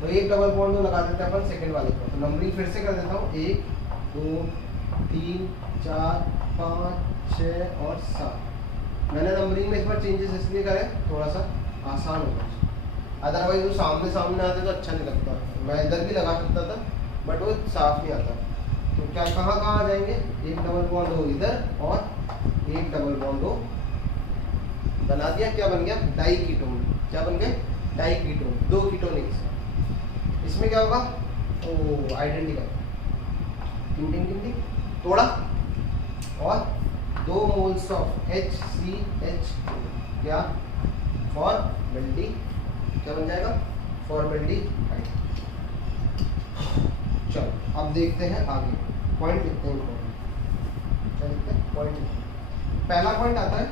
तो एक डबल बॉन्ड लगा देते हैं अपन सेकंड वाले पर। तो नंबरिंग फिर से कर देता हूँ, 1 2 3 4 5 6 और 7। मैंने नंबरिंग में इस बार चेंजेस इसलिए करे थोड़ा सा आसान होगा, अदरवाइज वो सामने आते तो अच्छा नहीं लगता। मैं इधर भी लगा सकता था बट वो साफ नहीं आता। तो क्या कहाँ आ जाएंगे, एक डबल बॉन्ड हो इधर और एक डबल बॉन्ड हो बना दिया। क्या बन गया, डाई कीटोन। क्या बन गए, डाई कीटोन, 2 कीटोनिक्स। इसमें क्या होगा, ओ आइडेंटिकल, तोड़ा और 2 मोल्स ऑफ HCH क्या, फॉर्मेल्डी। क्या बन जाएगा, फॉर्मेल्डीहाइड। चलो अब देखते हैं आगे, पॉइंट लिखते हैं इम्पोर्टेंट। क्या लिखते हैं, पॉइंट। पहला पॉइंट आता है,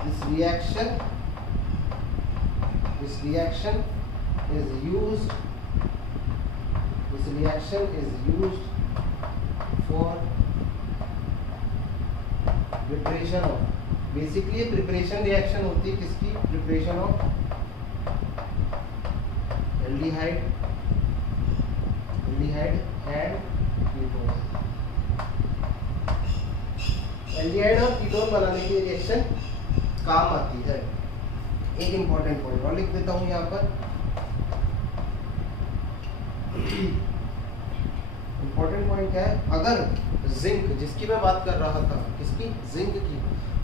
this reaction is used for preparation of, basically preparation reaction होती है किसकी, preparation of aldehyde and ketone. Aldehyde और कीटोन बनाने की रिएक्शन काम आती है। एक इंपॉर्टेंट पॉइंट और लिख देता हूं यहाँ पर। इंपॉर्टेंट पॉइंट क्या है, अगर जिंक, जिसकी मैं बात कर रहा था, किसकी, जिंक की।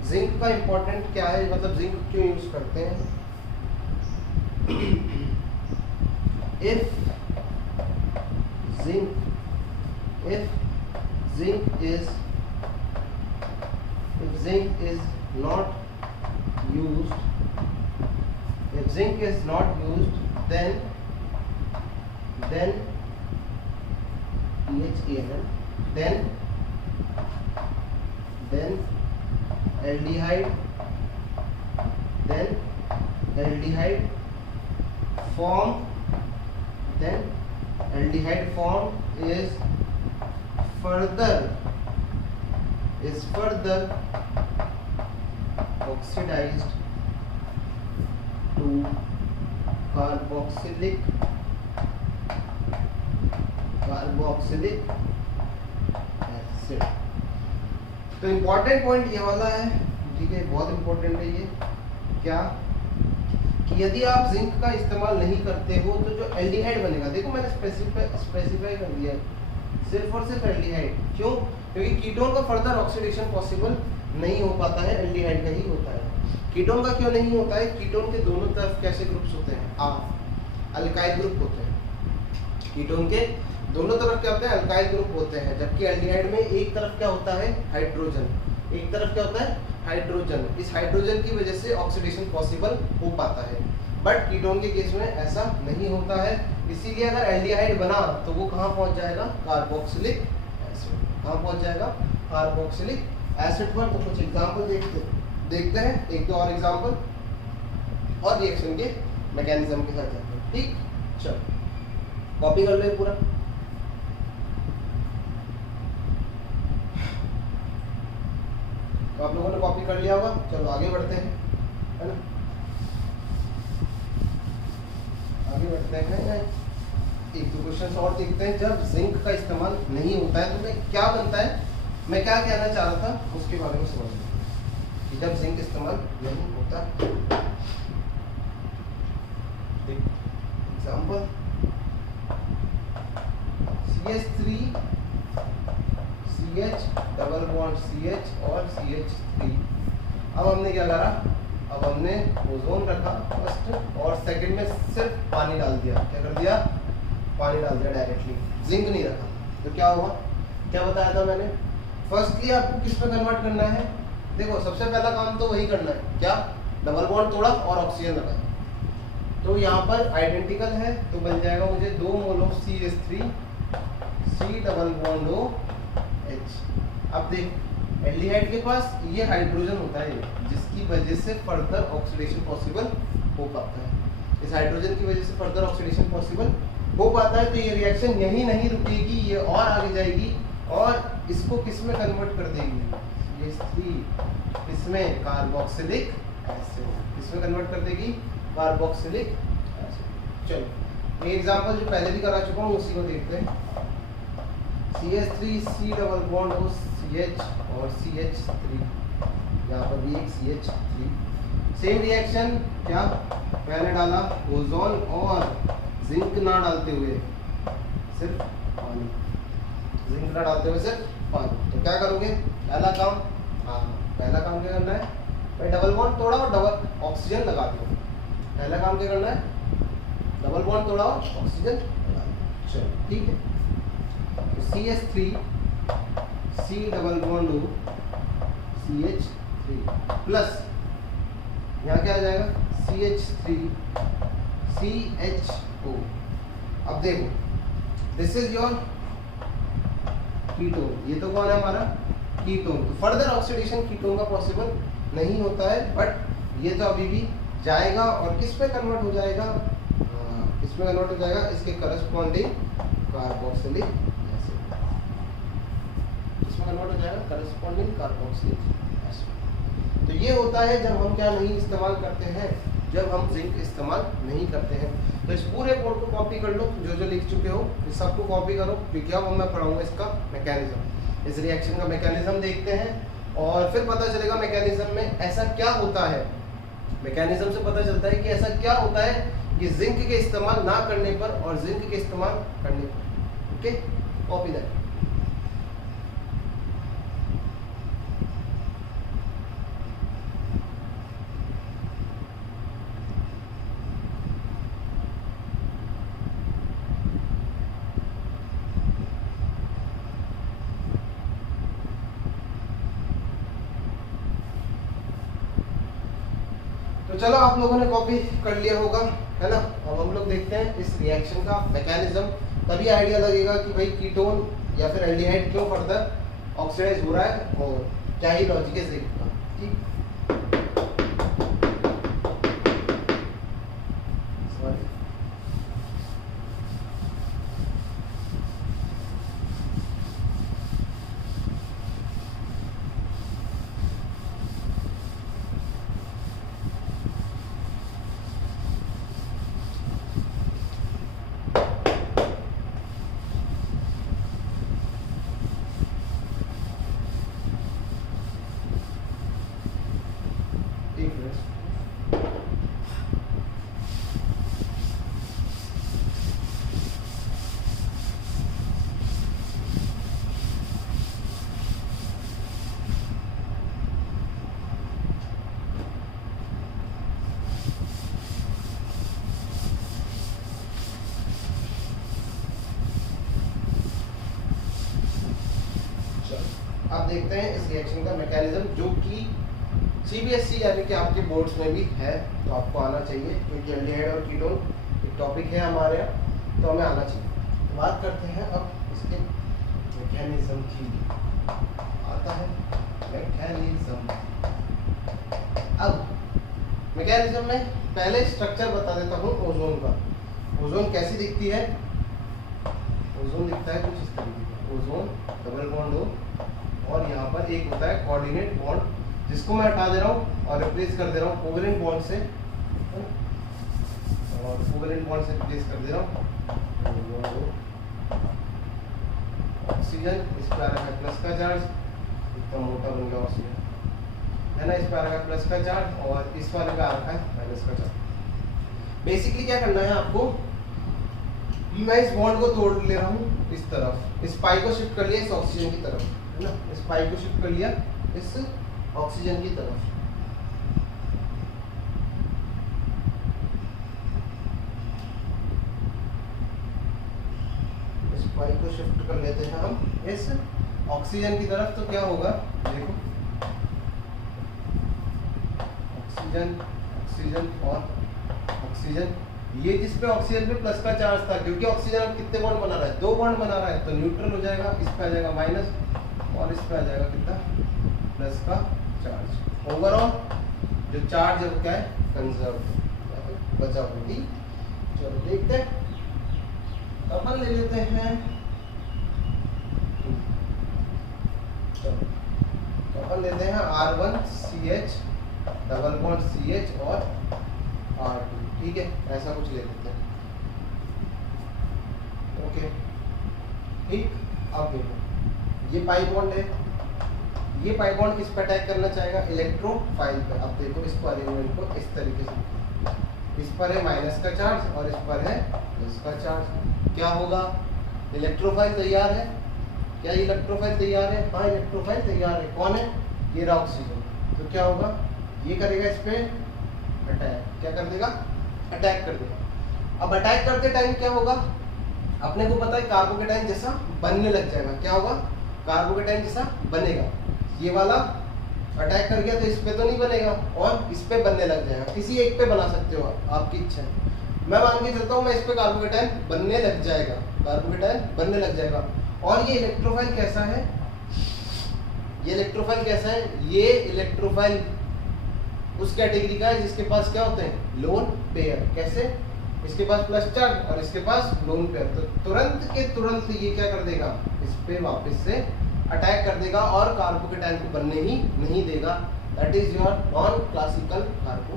जिंक का इंपॉर्टेंट क्या है, मतलब जिंक क्यों यूज करते हैं। If zinc is not used, then aldehyde form is further oxidized to carboxylic acid. तो इम्पोर्टेंट पॉइंट ये वाला है, ठीक है, बहुत इम्पोर्टेंट है ये, क्या कि यदि आप जिंक का इस्तेमाल नहीं करते हो तो जो एल्डिहाइड बनेगा, देखो मैंने स्पेसिफाई कर दिया सिर्फ और सिर्फ एल्डिहाइड। क्यों? क्योंकि कीटोन का फर्दर ऑक्सीडेशन पॉसिबल नहीं हो पाता है, एल्डिहाइड का ही होता है। कीटोन का क्यों नहीं होता है? कीटोन के दोनों तरफ कैसे ग्रुप्स होते हैं? अल्काइल ग्रुप होते हैं। कीटोन के दोनों तरफ क्या होते हैं? अल्काइल ग्रुप होते हैं, जबकि एल्डिहाइड में एक तरफ क्या होता है? हाइड्रोजन। एक तरफ क्या होता है? हाइड्रोजन। इस हाइड्रोजन की वजह से ऑक्सीडेशन पॉसिबल हो पाता है, बट कीटोन के केस में ऐसा नहीं होता है। इसीलिए अगर एल्डिहाइड बना तो वो कहाँ पहुंच जाएगा? Carboxylic acid. कहाँ पहुंच जाएगा? कार्बोक्सिलिक एसिड पर। तो कुछ एग्जाम्पल देखते हैं, एक दो और एग्जाम्पल और रिएक्शन के मैकेनिज्म के साथ जाते हैं। ठीक, चलो कॉपी कर लो ये पूरा। तो आप लोगों ने कॉपी कर लिया होगा, चलो आगे बढ़ते हैं, है ना? आगे बढ़ते हैं, एक दो क्वेश्चन और देखते हैं। जब जिंक का इस्तेमाल नहीं होता है तो मैं क्या बनता है, मैं क्या कहना चाह रहा था उसके बारे में समझ लो कि जब जिंक इस्तेमाल नहीं होता। Example CH3 CH double bond CH और CH3। अब हमने क्या करा? अब हमने ओजोन रखा फर्स्ट और सेकंड में सिर्फ पानी डाल दिया। क्या कर दिया? पानी डाल दिया डायरेक्टली, जिंक नहीं रखा। तो क्या हुआ? क्या बताया था मैंने? फर्स्टली आपको किस में कन्वर्ट करना है? देखो सबसे पहला काम तो वही करना है, क्या? डबल बॉन्ड तोड़ा और ऑक्सीजन लगाया। तो यहाँ पर आइडेंटिकल है तो बन जाएगा मुझे 2 mole of CH3 C double bond O H। अब देख एल्डिहाइड के पास ये हाइड्रोजन होता है जिसकी वजह से फर्दर ऑक्सीडेशन पॉसिबल हो पाता है। इस हाइड्रोजन की वजह से फर्दर ऑक्सीडेशन पॉसिबल हो पाता है। तो ये रिएक्शन यहीं नहीं रुकेगी, ये और आगे जाएगी और इसको किस में कन्वर्ट कर देगी? CH3 इसमें कार्बोक्सिलिक एसिड, इसमें कन्वर्ट कर देगी कार्बोक्सिलिक एसिड। चलो ये एग्जांपल जो पहले भी करा चुका हूँ उसी को देखते हैं। CH3 C डबल बॉन्ड हो CH और CH3, यहाँ पर भी एक CH3। सेम रिएक्शन, क्या मैंने डाला? ओजोन और जिंक ना डालते हुए सिर्फ पानी, जिंक ना डालते हुए सिर्फ पानी। तो क्या करोगे? पहला काम, पहला काम क्या करना है भाई? डबल बॉन्ड तोड़ा और डबल ऑक्सीजन लगा दो। पहला काम क्या करना है? डबल बॉन्ड तोड़ा और ऑक्सीजन लगा दो। चलो ठीक है, तो CH3 C double bond O CH3 plus यहाँ क्या आ जाएगा? CH3 CHO। अब देखो दिस इज योर कीटोन, ये तो कौन है हमारा? कीटोन। तो फर्दर ऑक्सीडेशन कीटोन का पॉसिबल नहीं होता है, बट ये तो अभी भी जाएगा और किस पे कन्वर्ट हो जाएगा? इसमें कन्वर्ट हो जाएगा इसके करस्पॉन्डिंग कार्बोक्सिलिक एसिड। इसमें कन्वर्ट हो जाएगा करस्पॉन्डिंग कार्बोक्सिलिक एसिड। तो ये होता है जब हम क्या नहीं इस्तेमाल करते हैं, जब हम जिंक इस्तेमाल नहीं करते हैं। तो इस पूरे कोड को कॉपी कर लो, जो जो लिख चुके हो इस सबको कॉपी करो, क्योंकि अब मैं पढ़ाऊंगा इसका मैकेनिज्म। इस रिएक्शन का मैकेनिज्म देखते हैं और फिर पता चलेगा मैकेनिज्म में ऐसा क्या होता है। मैकेनिज्म से पता चलता है कि ऐसा क्या होता है कि जिंक के इस्तेमाल ना करने पर और जिंक के इस्तेमाल करने पर। Okay, copy that. तो चलो आप लोगों ने कॉपी कर लिया होगा, है ना? अब हम लोग देखते हैं इस रिएक्शन का मैकेनिज्म, तभी आइडिया लगेगा कि भाई कीटोन या फिर एल्डिहाइड क्यों फर्दर ऑक्सीडाइज हो रहा है और क्या ही लॉजिक है जिंक का। ठीक, फ्रेंड्स। आप देखते हैं इस रिएक्शन का मैकेनिज्म, जो कि सीबीएसई यानी कि आपके बोर्ड्स में भी है, तो आपको आना चाहिए, क्योंकि एल्डिहाइड और कीटोन एक टॉपिक है हमारे यहाँ, तो हमें आना चाहिए। तो बात करते हैं अब इसके मैकेनिज्म की। आता है मैकेनिज्म। अब मैकेनिज्म में पहले स्ट्रक्चर बता देता हूँ ओजोन का। ओजोन कैसी दिखती है? ओजोन दिखता है कुछ इस तरीके का। ओजोन डबल बॉन्ड हो, और यहाँ पर एक होता है कोऑर्डिनेट बॉन्ड, जिसको मैं हटा दे रहा हूँ और रिप्लेस कर दे रहा हूँ कोवेलेंट बॉन्ड से, और कोवेलेंट बॉन्ड से रिप्लेस कर दे रहा हूँ ऑक्सीजन। इस पर आ रहा है प्लस का चार्ज, इतना मोटा बन गया ऑक्सीजन, है ना। इस पर आ रहा है प्लस का चार्ज, और इस वाले पे आ रखा है माइनस का चार्ज। बेसिकली क्या करना है आपको, मैं इस बॉन्ड को तोड़ ले रहा हूँ इस तरफ, इस पाई को शिफ्ट कर लिया इस ऑक्सीजन की तरफ, है ना। इस पाई को शिफ्ट कर लिया इस ऑक्सीजन की तरफ। इस पाई को शिफ्ट कर लेते हैं हम इस ऑक्सीजन की तरफ, तो क्या होगा देखो, ऑक्सीजन ऑक्सीजन और ऑक्सीजन। ये जिस पे ऑक्सीजन पे प्लस का चार्ज था, क्योंकि ऑक्सीजन कितने बॉन्ड बना रहा है? 2 बॉन्ड बना रहा है, तो न्यूट्रल हो जाएगा, इस पे आ जाएगा माइनस, और इस पे आ जाएगा कितना? प्लस का चार्ज। ओवरऑल जो चार्ज है वो क्या है? कंजर्व, बचा होगी। चलो देखते हैं, अपन ले लेते हैं, चलो अपन लेते हैं R1CH डबल बॉन्ड CH और R2, ठीक है, ऐसा कुछ ले लेते हैं। ओके ठीक। अब देखो, ये पाई बॉन्ड है, ये पाई बॉन्ड किस पर अटैक करना चाहेगा? इलेक्ट्रोफाइल पर। अब देखो इसको अरेंजमेंट को इस तरीके से, इस पर है माइनस का चार्ज और इस पर है प्लस का चार्ज। क्या होगा? इलेक्ट्रोफाइल तैयार है। क्या इलेक्ट्रोफाइल तैयार है? हाँ इलेक्ट्रोफाइल तैयार है। कौन है? ये रहा ऑक्सीजन। तो क्या होगा? ये करेगा इस पे अटैक। क्या कर देगा? अटैक कर देगा। अब अटैक करते टाइम क्या होगा? अपने को पता है कार्बोकेटाइन जैसा बनने लग जाएगा। क्या होगा? कार्बोकेटाइन जैसा बनेगा। ये वाला अटैक कर गया तो इस पे तो नहीं बनेगा, और इस पे बनने लग जाएगा। किसी एक पे बना सकते हो, आपकी इच्छा है। मैं मान के चलता हूँ मैं इस पे कार्बोकेटाइन बनने लग जाएगा, कार्बोकेटाइन बनने लग जाएगा। और ये इलेक्ट्रोफाइल कैसा है? ये इलेक्ट्रोफाइल कैसा है? ये इलेक्ट्रोफाइल उस कैटेगरी का है जिसके पास क्या होते हैं? Lone pair. कैसे? इसके पास प्लस चार्ज और इसके पास लोन पेयर। तो तुरंत के तुरंत ये क्या कर देगा? इस पे वापस से अटैक कर देगा और कार्बोकेटाइन को बनने ही नहीं देगा। That is your non classical carbo.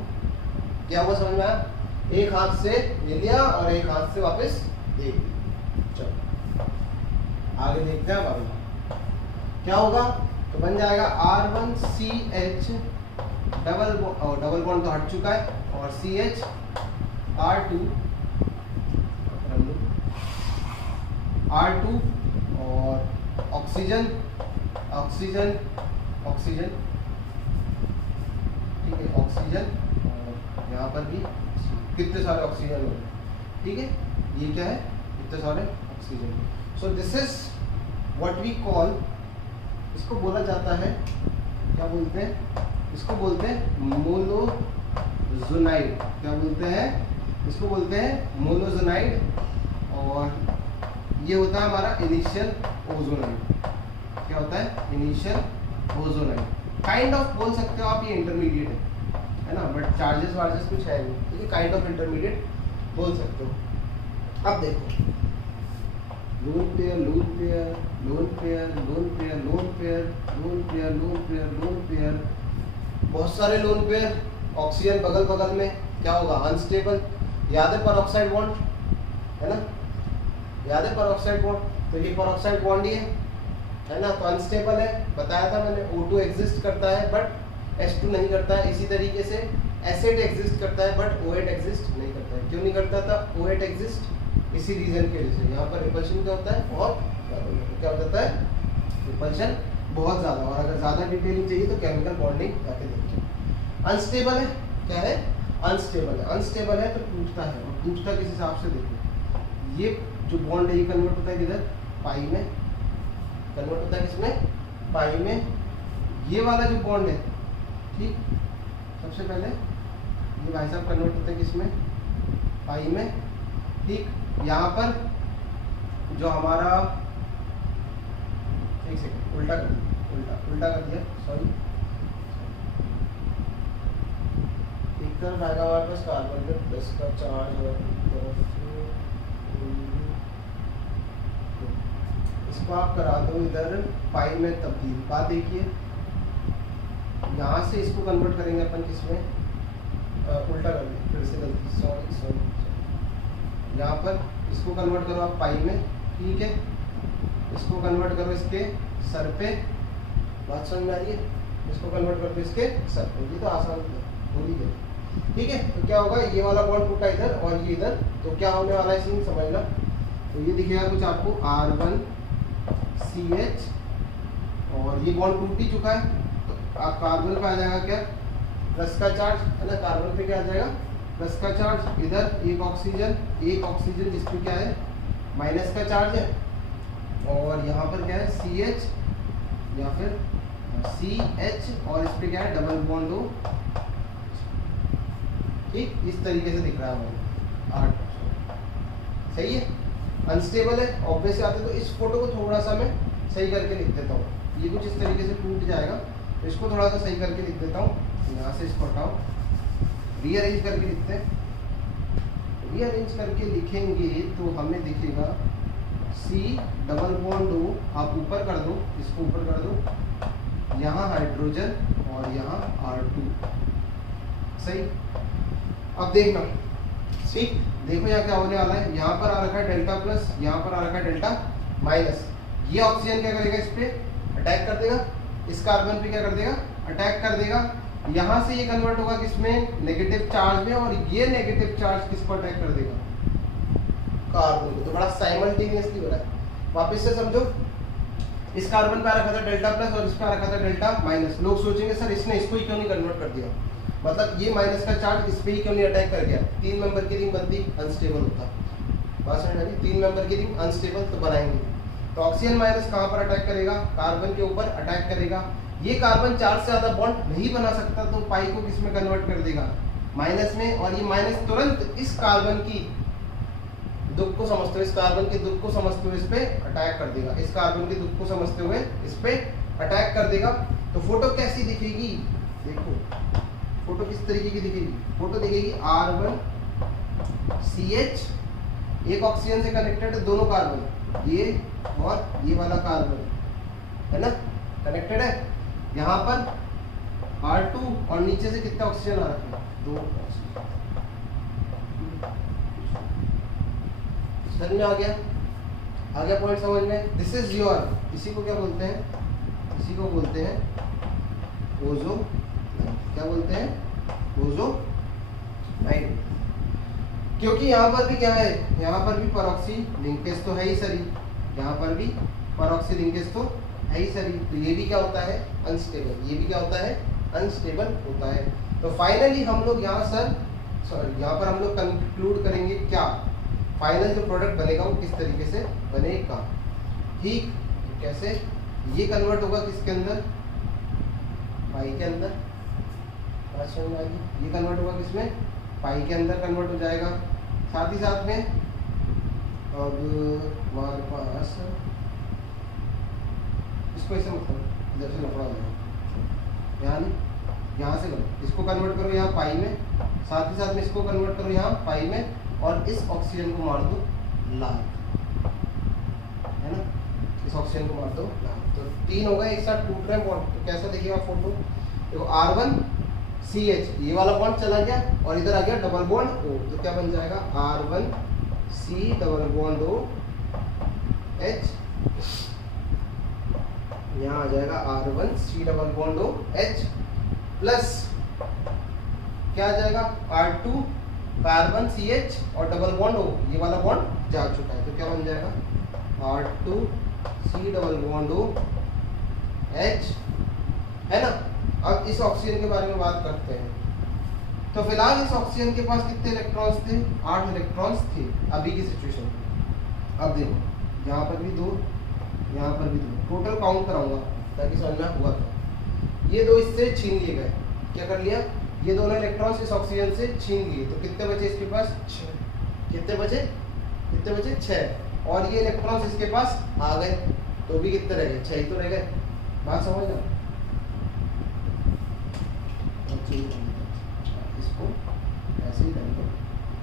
क्या हुआ समझ में आया? एक हाथ से ले लिया और एक हाथ से वापस दे दिया। चलो आगे देखते हैं। अब क्या होगा? तो बन जाएगा R1CH डबल बॉन्ड तो हट चुका है, और CH R2 और ऑक्सीजन ऑक्सीजन ऑक्सीजन, ठीक है, ऑक्सीजन, और यहाँ पर भी कितने सारे ऑक्सीजन हो गए, ठीक है। ये क्या है? कितने सारे oxygen. So this is what we call, इसको बोला जाता है, क्या बोलते हैं? इसको बोलते हैं मोनोजोनाइड। क्या बोलते हैं? इसको बोलते हैं मोनोजोनाइड, और ये होता है हमारा इनिशियल ओजोनाइड। क्या होता है? Initial ozonide. काइंड ऑफ बोल सकते हो आप, ये इंटरमीडिएट है ना, बट चार्जेस वार्जेस कुछ है नहीं, ठीक है। काइंड ऑफ इंटरमीडिएट बोल सकते हो। अब देखो, lone pair lone pair lone pair lone pair lone pair lone pair lone pair lone pair, बहुत सारे लोन पेयर। ऑक्सीजन बगल बगल में, क्या होगा? अनस्टेबल। याद है परऑक्साइड बॉन्ड, है ना? याद है परऑक्साइड बॉन्ड? तो ये परऑक्साइड बॉन्ड ही है ना, तो अनस्टेबल है। बताया था मैंने, O2 एग्जिस्ट करता है बट H2 नहीं करता है। इसी तरीके से एसिड एग्जिस्ट करता है बट OH एग्जिस्ट नहीं करता है। क्यों नहीं करता था OH एग्जिस्ट? इसी रीजन के वजह से। यहाँ पर रिपल्शन क्या होता है, बहुत क्या हो जाता है, रिपल्शन बहुत ज़्यादा। और अगर ज़्यादा डिटेलिंग चाहिए तो केमिकल बॉन्डिंग जाके देखिए। अनस्टेबल है, क्या है, अनस्टेबल है। अनस्टेबल है तो टूटता है, और टूटता किस हिसाब से देखो, ये जो बॉन्ड है ये कन्वर्ट होता है किधर, पाई में कन्वर्ट होता है, किसमें, पाई में। ये वाला जो बॉन्ड है, ठीक, सबसे पहले ये भाई साहब कन्वर्ट होते हैं किसमें, पाई में, ठीक। यहाँ पर जो हमारा, एक सेकंड, उल्टा कर दिया, उल्टा कर दिया, सॉरी। एक तरफ आएगा हमारे पास कार्बन में प्लस का चार्ज, और एक तरफ इसको आप करा दो इधर पाई में तब्दील। बात देखिए, यहाँ से इसको कन्वर्ट करेंगे अपन किसमें, उल्टा कर दिया, फिर से गलती, सॉरी। यहाँ पर इसको कन्वर्ट करो आप पाई में, ठीक है। इसको कन्वर्ट करो इसके सर पे, बात समझ में आ रही है, इसको कन्वर्ट कर दो इसके सर पे। ये तो आसान हो ही गया, ठीक है। तो क्या होगा, ये वाला बॉन्ड टूटा इधर और ये इधर, तो क्या होने वाला है सीन समझना। तो ये दिखेगा कुछ आपको R1CH, और ये बॉन्ड टूट ही चुका है, तो आप कार्बन पे आ जाएगा क्या, प्लस का चार्ज है ना, कार्बन पे क्या आ जाएगा, प्लस का चार्ज। इधर एक ऑक्सीजन जिसपे क्या है, माइनस का चार्ज है, और यहाँ पर क्या है, CH या फिर CH, और इस पे क्या है, डबल बॉन्ड हो, ठीक। इस तरीके से दिख रहा है हमारे 8, सही है। अनस्टेबल है, ऑब्वियस आते, तो इस फोटो को थोड़ा सा मैं सही करके लिख देता हूँ। ये कुछ इस तरीके से टूट जाएगा, तो इसको थोड़ा सा सही करके लिख देता हूँ। यहाँ से इसको हटाओ, रीअरेंज करके लिखते हैं। रीअरेंज करके लिखेंगे तो हमें दिखेगा C डबल बॉन्ड O, आप ऊपर कर दो, इसको ऊपर कर दो, यहाँ हाइड्रोजन और यहाँ R2, सही। अब देखना, ठीक, देखो यहाँ क्या होने वाला है। यहाँ पर आ रखा है डेल्टा प्लस, यहाँ पर आ रखा है डेल्टा माइनस। ये ऑक्सीजन क्या करेगा, इस पे अटैक कर देगा, इस कार्बन पे क्या कर देगा, अटैक कर देगा। यहाँ से ये कन्वर्ट होगा किसमें, नेगेटिव चार्ज में, और ये नेगेटिव चार्ज किसको अटैक कर देगा, कार्बन को। तो बड़ा साइमल्टेनियसली हो रहा है। वापस से समझो, इस कार्बन पे आ रखा था डेल्टा प्लस और इस पे आ रखा था डेल्टा माइनस। लोग सोचेंगे सर इसने इसको ही क्यों नहीं कन्वर्ट कर दिया, मतलब ये माइनस का चार्ज इस पे ही क्यों नहीं अटैक कर गया। 3 मेंबर की रिंग बनती, अनस्टेबल होता। बात समझ आ रही, 3 मेंबर की रिंग अनस्टेबल, तो बनाएंगे। तो ऑक्सीजन माइनस कहाँ पर अटैक करेगा, कार्बन के ऊपर अटैक करेगा। ये कार्बन 4 से ज़्यादा बॉन्ड नहीं बना सकता, तो पाई को किस में कन्वर्ट कर देगा, माइनस में। और ये माइनस तुरंत इस कार्बन की दुख को समझते हुए, इस कार्बन के दुख को समझते हुए इस पे अटैक कर देगा, इस कार्बन के दुख को समझते हुए इस पे अटैक कर देगा। तो फोटो कैसी दिखेगी, देखो फोटो किस तरीके की दिखेगी, फोटो दिखेगी R1CH, एक ऑक्सीजन से कनेक्टेड है, दोनों कार्बन, ये और ये वाला कार्बन है ना, कनेक्टेड है। यहाँ पर R2 और नीचे से कितना ऑक्सीजन आ रहा है, 2 ऑक्सीजन। समझ में आ गया पॉइंट समझ में। दिस इज योर, इसी को क्या बोलते हैं, इसी को बोलते हैं ओजो, क्या बोलते हैं, ओजो नाइट। क्योंकि यहाँ पर भी क्या है, यहाँ पर भी परऑक्सी लिंकेज तो है ही सरी, यहाँ पर भी परऑक्सी लिंकेज तो है ही सरी। तो ये भी क्या होता है, अनस्टेबल, ये भी क्या होता है, अनस्टेबल होता है। तो फाइनली हम लोग यहाँ यहाँ पर हम लोग कंक्लूड करेंगे क्या, फाइनल जो प्रोडक्ट बनेगा वो किस तरीके से बनेगा, ठीक। कैसे, ये कन्वर्ट होगा किसके अंदर, पाई के अंदर, ये कन्वर्ट होगा किसमें, पाई के अंदर कन्वर्ट हो जाएगा। साथ ही साथ में अब हमारे पास इसको ऐसे मतलब इधर से लफड़ा हो जाएगा, यहाँ नहीं, यहाँ से करो, इसको कन्वर्ट करो यहाँ पाई में, साथ ही साथ में इसको कन्वर्ट करो यहाँ पाई में, और इस ऑक्सीजन को मार दो लाल, है ना, इस ऑक्सीजन को मार दो लाल। तो 3 हो गए एक साथ टूट रहे बॉन्ड। तो कैसा दिखेगा फोटो, देखो R1CH, ये वाला बॉन्ड चला गया और इधर आ गया डबल बॉन्ड O, तो क्या बन जाएगा R1C डबल बॉन्ड OH, यहाँ आ जाएगा R1C double bond OH, plus क्या आ जाएगा R2 कार्बन CH और डबल बॉन्ड O, ये वाला बॉन्ड जा चुका है, तो क्या बन जाएगा R2 C double bond O H, है ना। अब इस ऑक्सीजन के बारे में बात करते हैं। तो फिलहाल इस ऑक्सीजन के पास कितने इलेक्ट्रॉन्स थे? 8 इलेक्ट्रॉन्स थे अभी की सिचुएशन में। अब देखो यहाँ पर भी 2, यहाँ पर भी 2, टोटल काउंट कराऊंगा ताकि समझ में हुआ था। ये 2 इससे छीन लिए गए, क्या कर लिया, ये दोनों इलेक्ट्रॉन्स इस ऑक्सीजन से छीन लिए, तो कितने बचे इसके पास? 6। कितने बचे 6। और ये इलेक्ट्रॉन्स इसके पास आ गए, तो भी कितने रह गए? 6 ही तो रह गए। बात समझ लो, इसको ऐसे ही कर दो,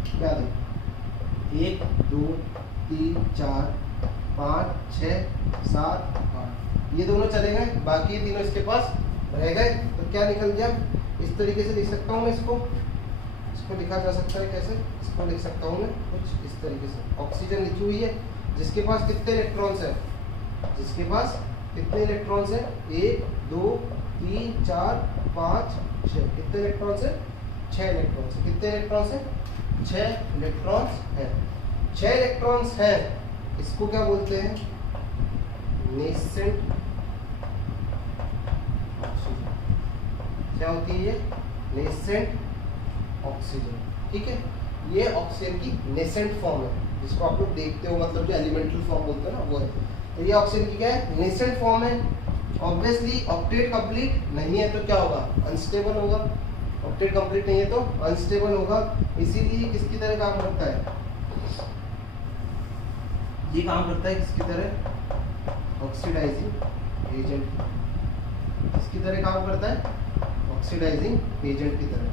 क्या दो, 1 2 3 4 5 6 7 8, ये दोनों चले गए, बाकी तीनों इसके पास रह गए। तो क्या निकल गया? इस तरीके से लिख सकता हूँ मैं इसको लिखा जा सकता है कैसे? इसको लिख सकता हूँ मैं कुछ इस तरीके से। ऑक्सीजन लिखी हुई है जिसके पास कितने इलेक्ट्रॉन्स है? जिसके पास कितने इलेक्ट्रॉन्स है? 1 2 3 4 5 6। कितने इलेक्ट्रॉन्स है? 6 इलेक्ट्रॉन्स है। कितने इलेक्ट्रॉन्स है? 6 इलेक्ट्रॉन्स है। 6 इलेक्ट्रॉन्स है, इसको क्या बोलते हैं? Nascent oxygen. क्या होती है ये? नेसेंट ऑक्सीजन, ठीक है। ये ऑक्सीजन की नेसेंट फॉर्म है, जिसको आप लोग देखते हो, मतलब जो एलिमेंटल फॉर्म बोलते हैं ना, वो है। तो ये ऑक्सीजन की क्या है? नेसेंट फॉर्म है। ऑब्वियसली ऑक्टेट कंप्लीट नहीं है तो क्या होगा? अनस्टेबल होगा। ऑक्टेट कंप्लीट नहीं है तो अनस्टेबल होगा, इसीलिए किसकी तरह काम करता है? ये काम करता है किसकी तरह? Oxidising agent. किसकी तरह काम करता है? ऑक्सीडाइजिंग एजेंट की तरह।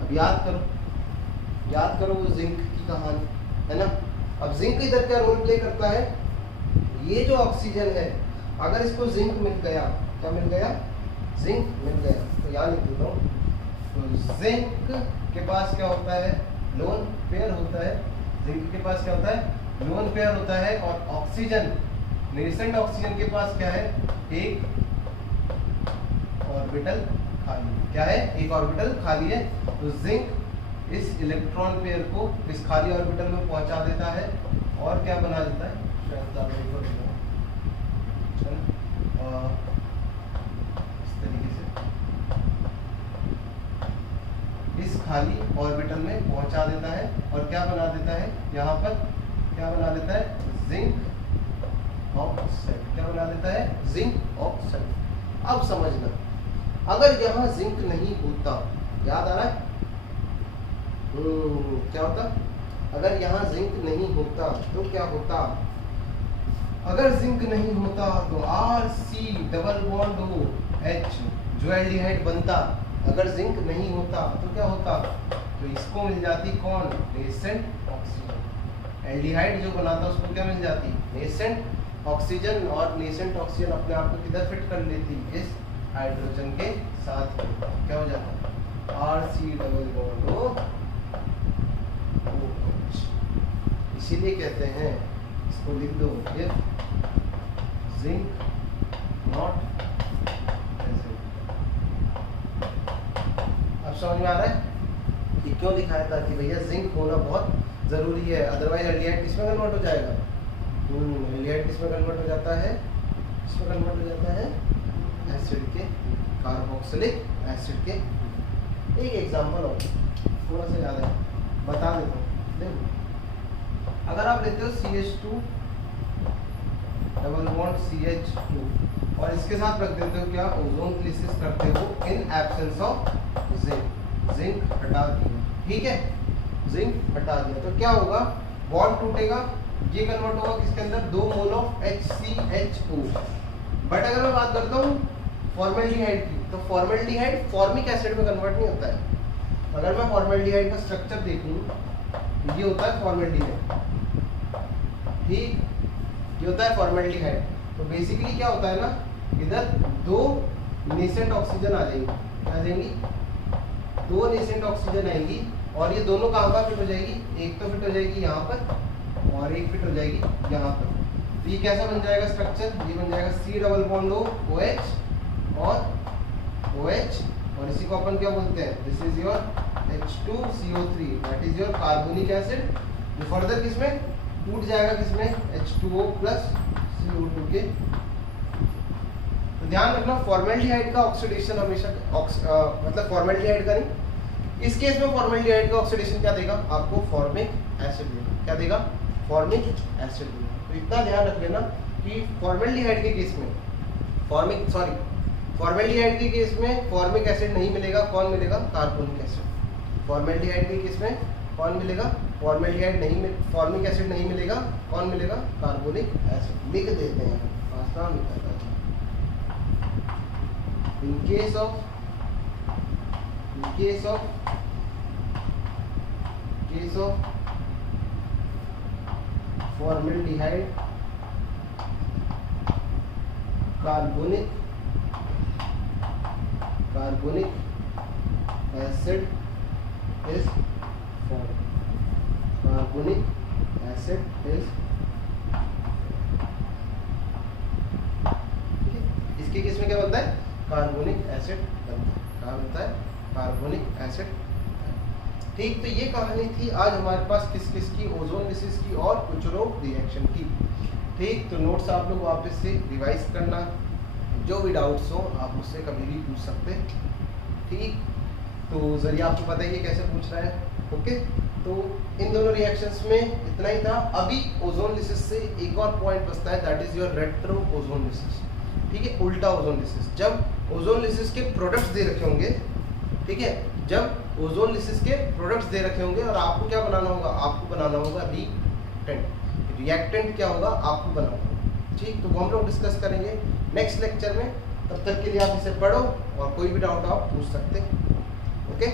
अब याद करो वो जिंक की कहानी, है ना। अब जिंक इधर क्या रोल प्ले करता है? ये जो ऑक्सीजन है, अगर इसको जिंक मिल गया, क्या मिल गया? जिंक मिल गया, तो यहाँ लिख देता हूँ। तो जिंक के पास क्या होता है? लोन पेयर होता है। जिंक के पास क्या होता है? लोन पेयर होता है। और ऑक्सीजन, नेसेंट ऑक्सीजन के पास क्या है? एक ऑर्बिटल खाली। क्या है? एक ऑर्बिटल खाली है। तो जिंक इस इलेक्ट्रॉन पेयर को इस खाली ऑर्बिटल में पहुंचा देता है और क्या बना देता है? इस तरीके से इस खाली ऑर्बिटल में पहुंचा देता है और क्या बना देता है? यहाँ पर क्या बना देता है? Zinc oxide. क्या बना देता है? Zinc oxide. अब समझना, अगर यहाँ जिंक नहीं होता, याद आ रहा है? क्या होता? अगर यहाँ जिंक नहीं होता तो क्या होता? अगर जिंक नहीं होता तो RC डबल बॉन्ड OH जो एल्डिहाइड बनता। अगर जिंक नहीं होता तो क्या होता? तो इसको मिल जाती कौन? Nascent oxygen. एल्डिहाइड जो बनाता उसको क्या मिल जाती? Nascent oxygen. और नेसेंट ऑक्सीजन अपने आप को किधर फिट कर लेती? इस हाइड्रोजन के साथ में। क्या हो जाता? RC double bond OH। इसीलिए कहते हैं, इसको लिख दो, इफ जिंक नॉट प्रेजेंट। अब समझ में आ रहा है कि क्यों लिखाया था कि भैया जिंक होना बहुत जरूरी है, अदरवाइज एल्डिहाइड किसमें कन्वर्ट हो जाएगा? एल्डिहाइड किसमें कन्वर्ट हो जाता है? किसमें कन्वर्ट हो जाता है? एसिड के, कार्बोक्सिलिक एसिड के। एक एग्जांपल और थोड़ा सा याद है, बता देता हूँ। देखो, अगर आप लेते हो CH2 डबल बॉन्ड CH2 और इसके साथ रख देते हो क्या? ओजोन क्लिसिस करते हो in absence of zinc. Zinc हटा दिया, ठीक है, जिंक हटा दिया तो क्या होगा? बॉन्ड टूटेगा, ये कन्वर्ट होगा किसके अंदर? 2 मोल ऑफ HCHO। बट अगर मैं बात करता हूँ फॉर्मेल्डिहाइड की, तो फॉर्मेल्डिहाइड फॉर्मिक एसिड में कन्वर्ट नहीं होता है। अगर मैं फॉर्मेल्डिहाइड का स्ट्रक्चर देखूँ, ये होता है फॉर्मेल्डिहाइड, ठीक, ये होता है फॉर्मेल्डिहाइड। तो बेसिकली क्या होता है ना, इधर 2 नेसेंट ऑक्सीजन आ जाएंगी। आ जाएंगी 2 नेसेंट ऑक्सीजन आएंगी और ये दोनों कहाँ पर फिट हो जाएगी? एक तो फिट हो जाएगी यहाँ पर और एक फिट हो जाएगी यहाँ पर। तो ये कैसा बन जाएगा स्ट्रक्चर? ये बन जाएगा C डबल बॉन्ड OH और OH, और इसी को अपन क्या बोलते हैं, this is your H2CO3, that is your carbonic acid, जो फर्दर किसमें टूट जाएगा, किसमें H2O प्लस CO2 के। तो ध्यान रखना फॉर्मेल्डिहाइड का ऑक्सीडेशन हमेशा मतलब फॉर्मेल्डिहाइड का नहीं, इस केस में फॉर्मेल्डिहाइड का ऑक्सीडेशन क्या देगा आपको, फॉर्मिक एसिड देगा। क्या देगा, फॉर्मिक एसिड देगा। तो इतना ध्यान रख लेना कि फॉर्मेल्डिहाइड के केस में फॉर्मेल्डिहाइड के केस में फॉर्मिक एसिड नहीं मिलेगा, कौन मिलेगा, कार्बोनिक एसिड। फॉर्मेल्डिहाइड के केस में कौन मिलेगा, फॉर्मेल्डिहाइड नहीं, फॉर्मिक एसिड नहीं मिलेगा, कौन मिलेगा, कार्बोनिक एसिड। लिख देते हैं, आसान निकलता है। In case of formaldehyde, carbonic acid is formed. Carbonic acid is, इसके केस में क्या बनता है, कार्बोनिक एसिड बनता है। क्या बनता है, कार्बोनिक एसिड। ठीक, तो ये कहानी थी आज हमारे पास किस किस की, ओजोन लिसिस की और कुचुरोव रिएक्शन की। ठीक, तो नोट्स आप लोग वापस से रिवाइज करना, जो भी डाउट्स हो आप मुझसे कभी भी पूछ सकते। ठीक, तो जरिए आपको पता ही है कैसे पूछ रहा है। ओके, तो इन दोनों रिएक्शंस में इतना ही था। अभी ओजोन लिसिस से एक और पॉइंट बचता है, that is your retro ozone lysis. ठीक है, उल्टा ओजोन लिसिस, जब ओजोन लिसिस के प्रोडक्ट्स दे रखे होंगे, ठीक है, जब ओजोन लिसिस के प्रोडक्ट्स दे रखे होंगे और आपको क्या बनाना होगा, आपको बनाना होगा रिएक्टेंट। रिएक्टेंट क्या होगा, आपको बनाना होगा। ठीक, तो वो हम लोग डिस्कस करेंगे नेक्स्ट लेक्चर में। तब तक के लिए आप इसे पढ़ो और कोई भी डाउट आप पूछ सकते हैं। ओके।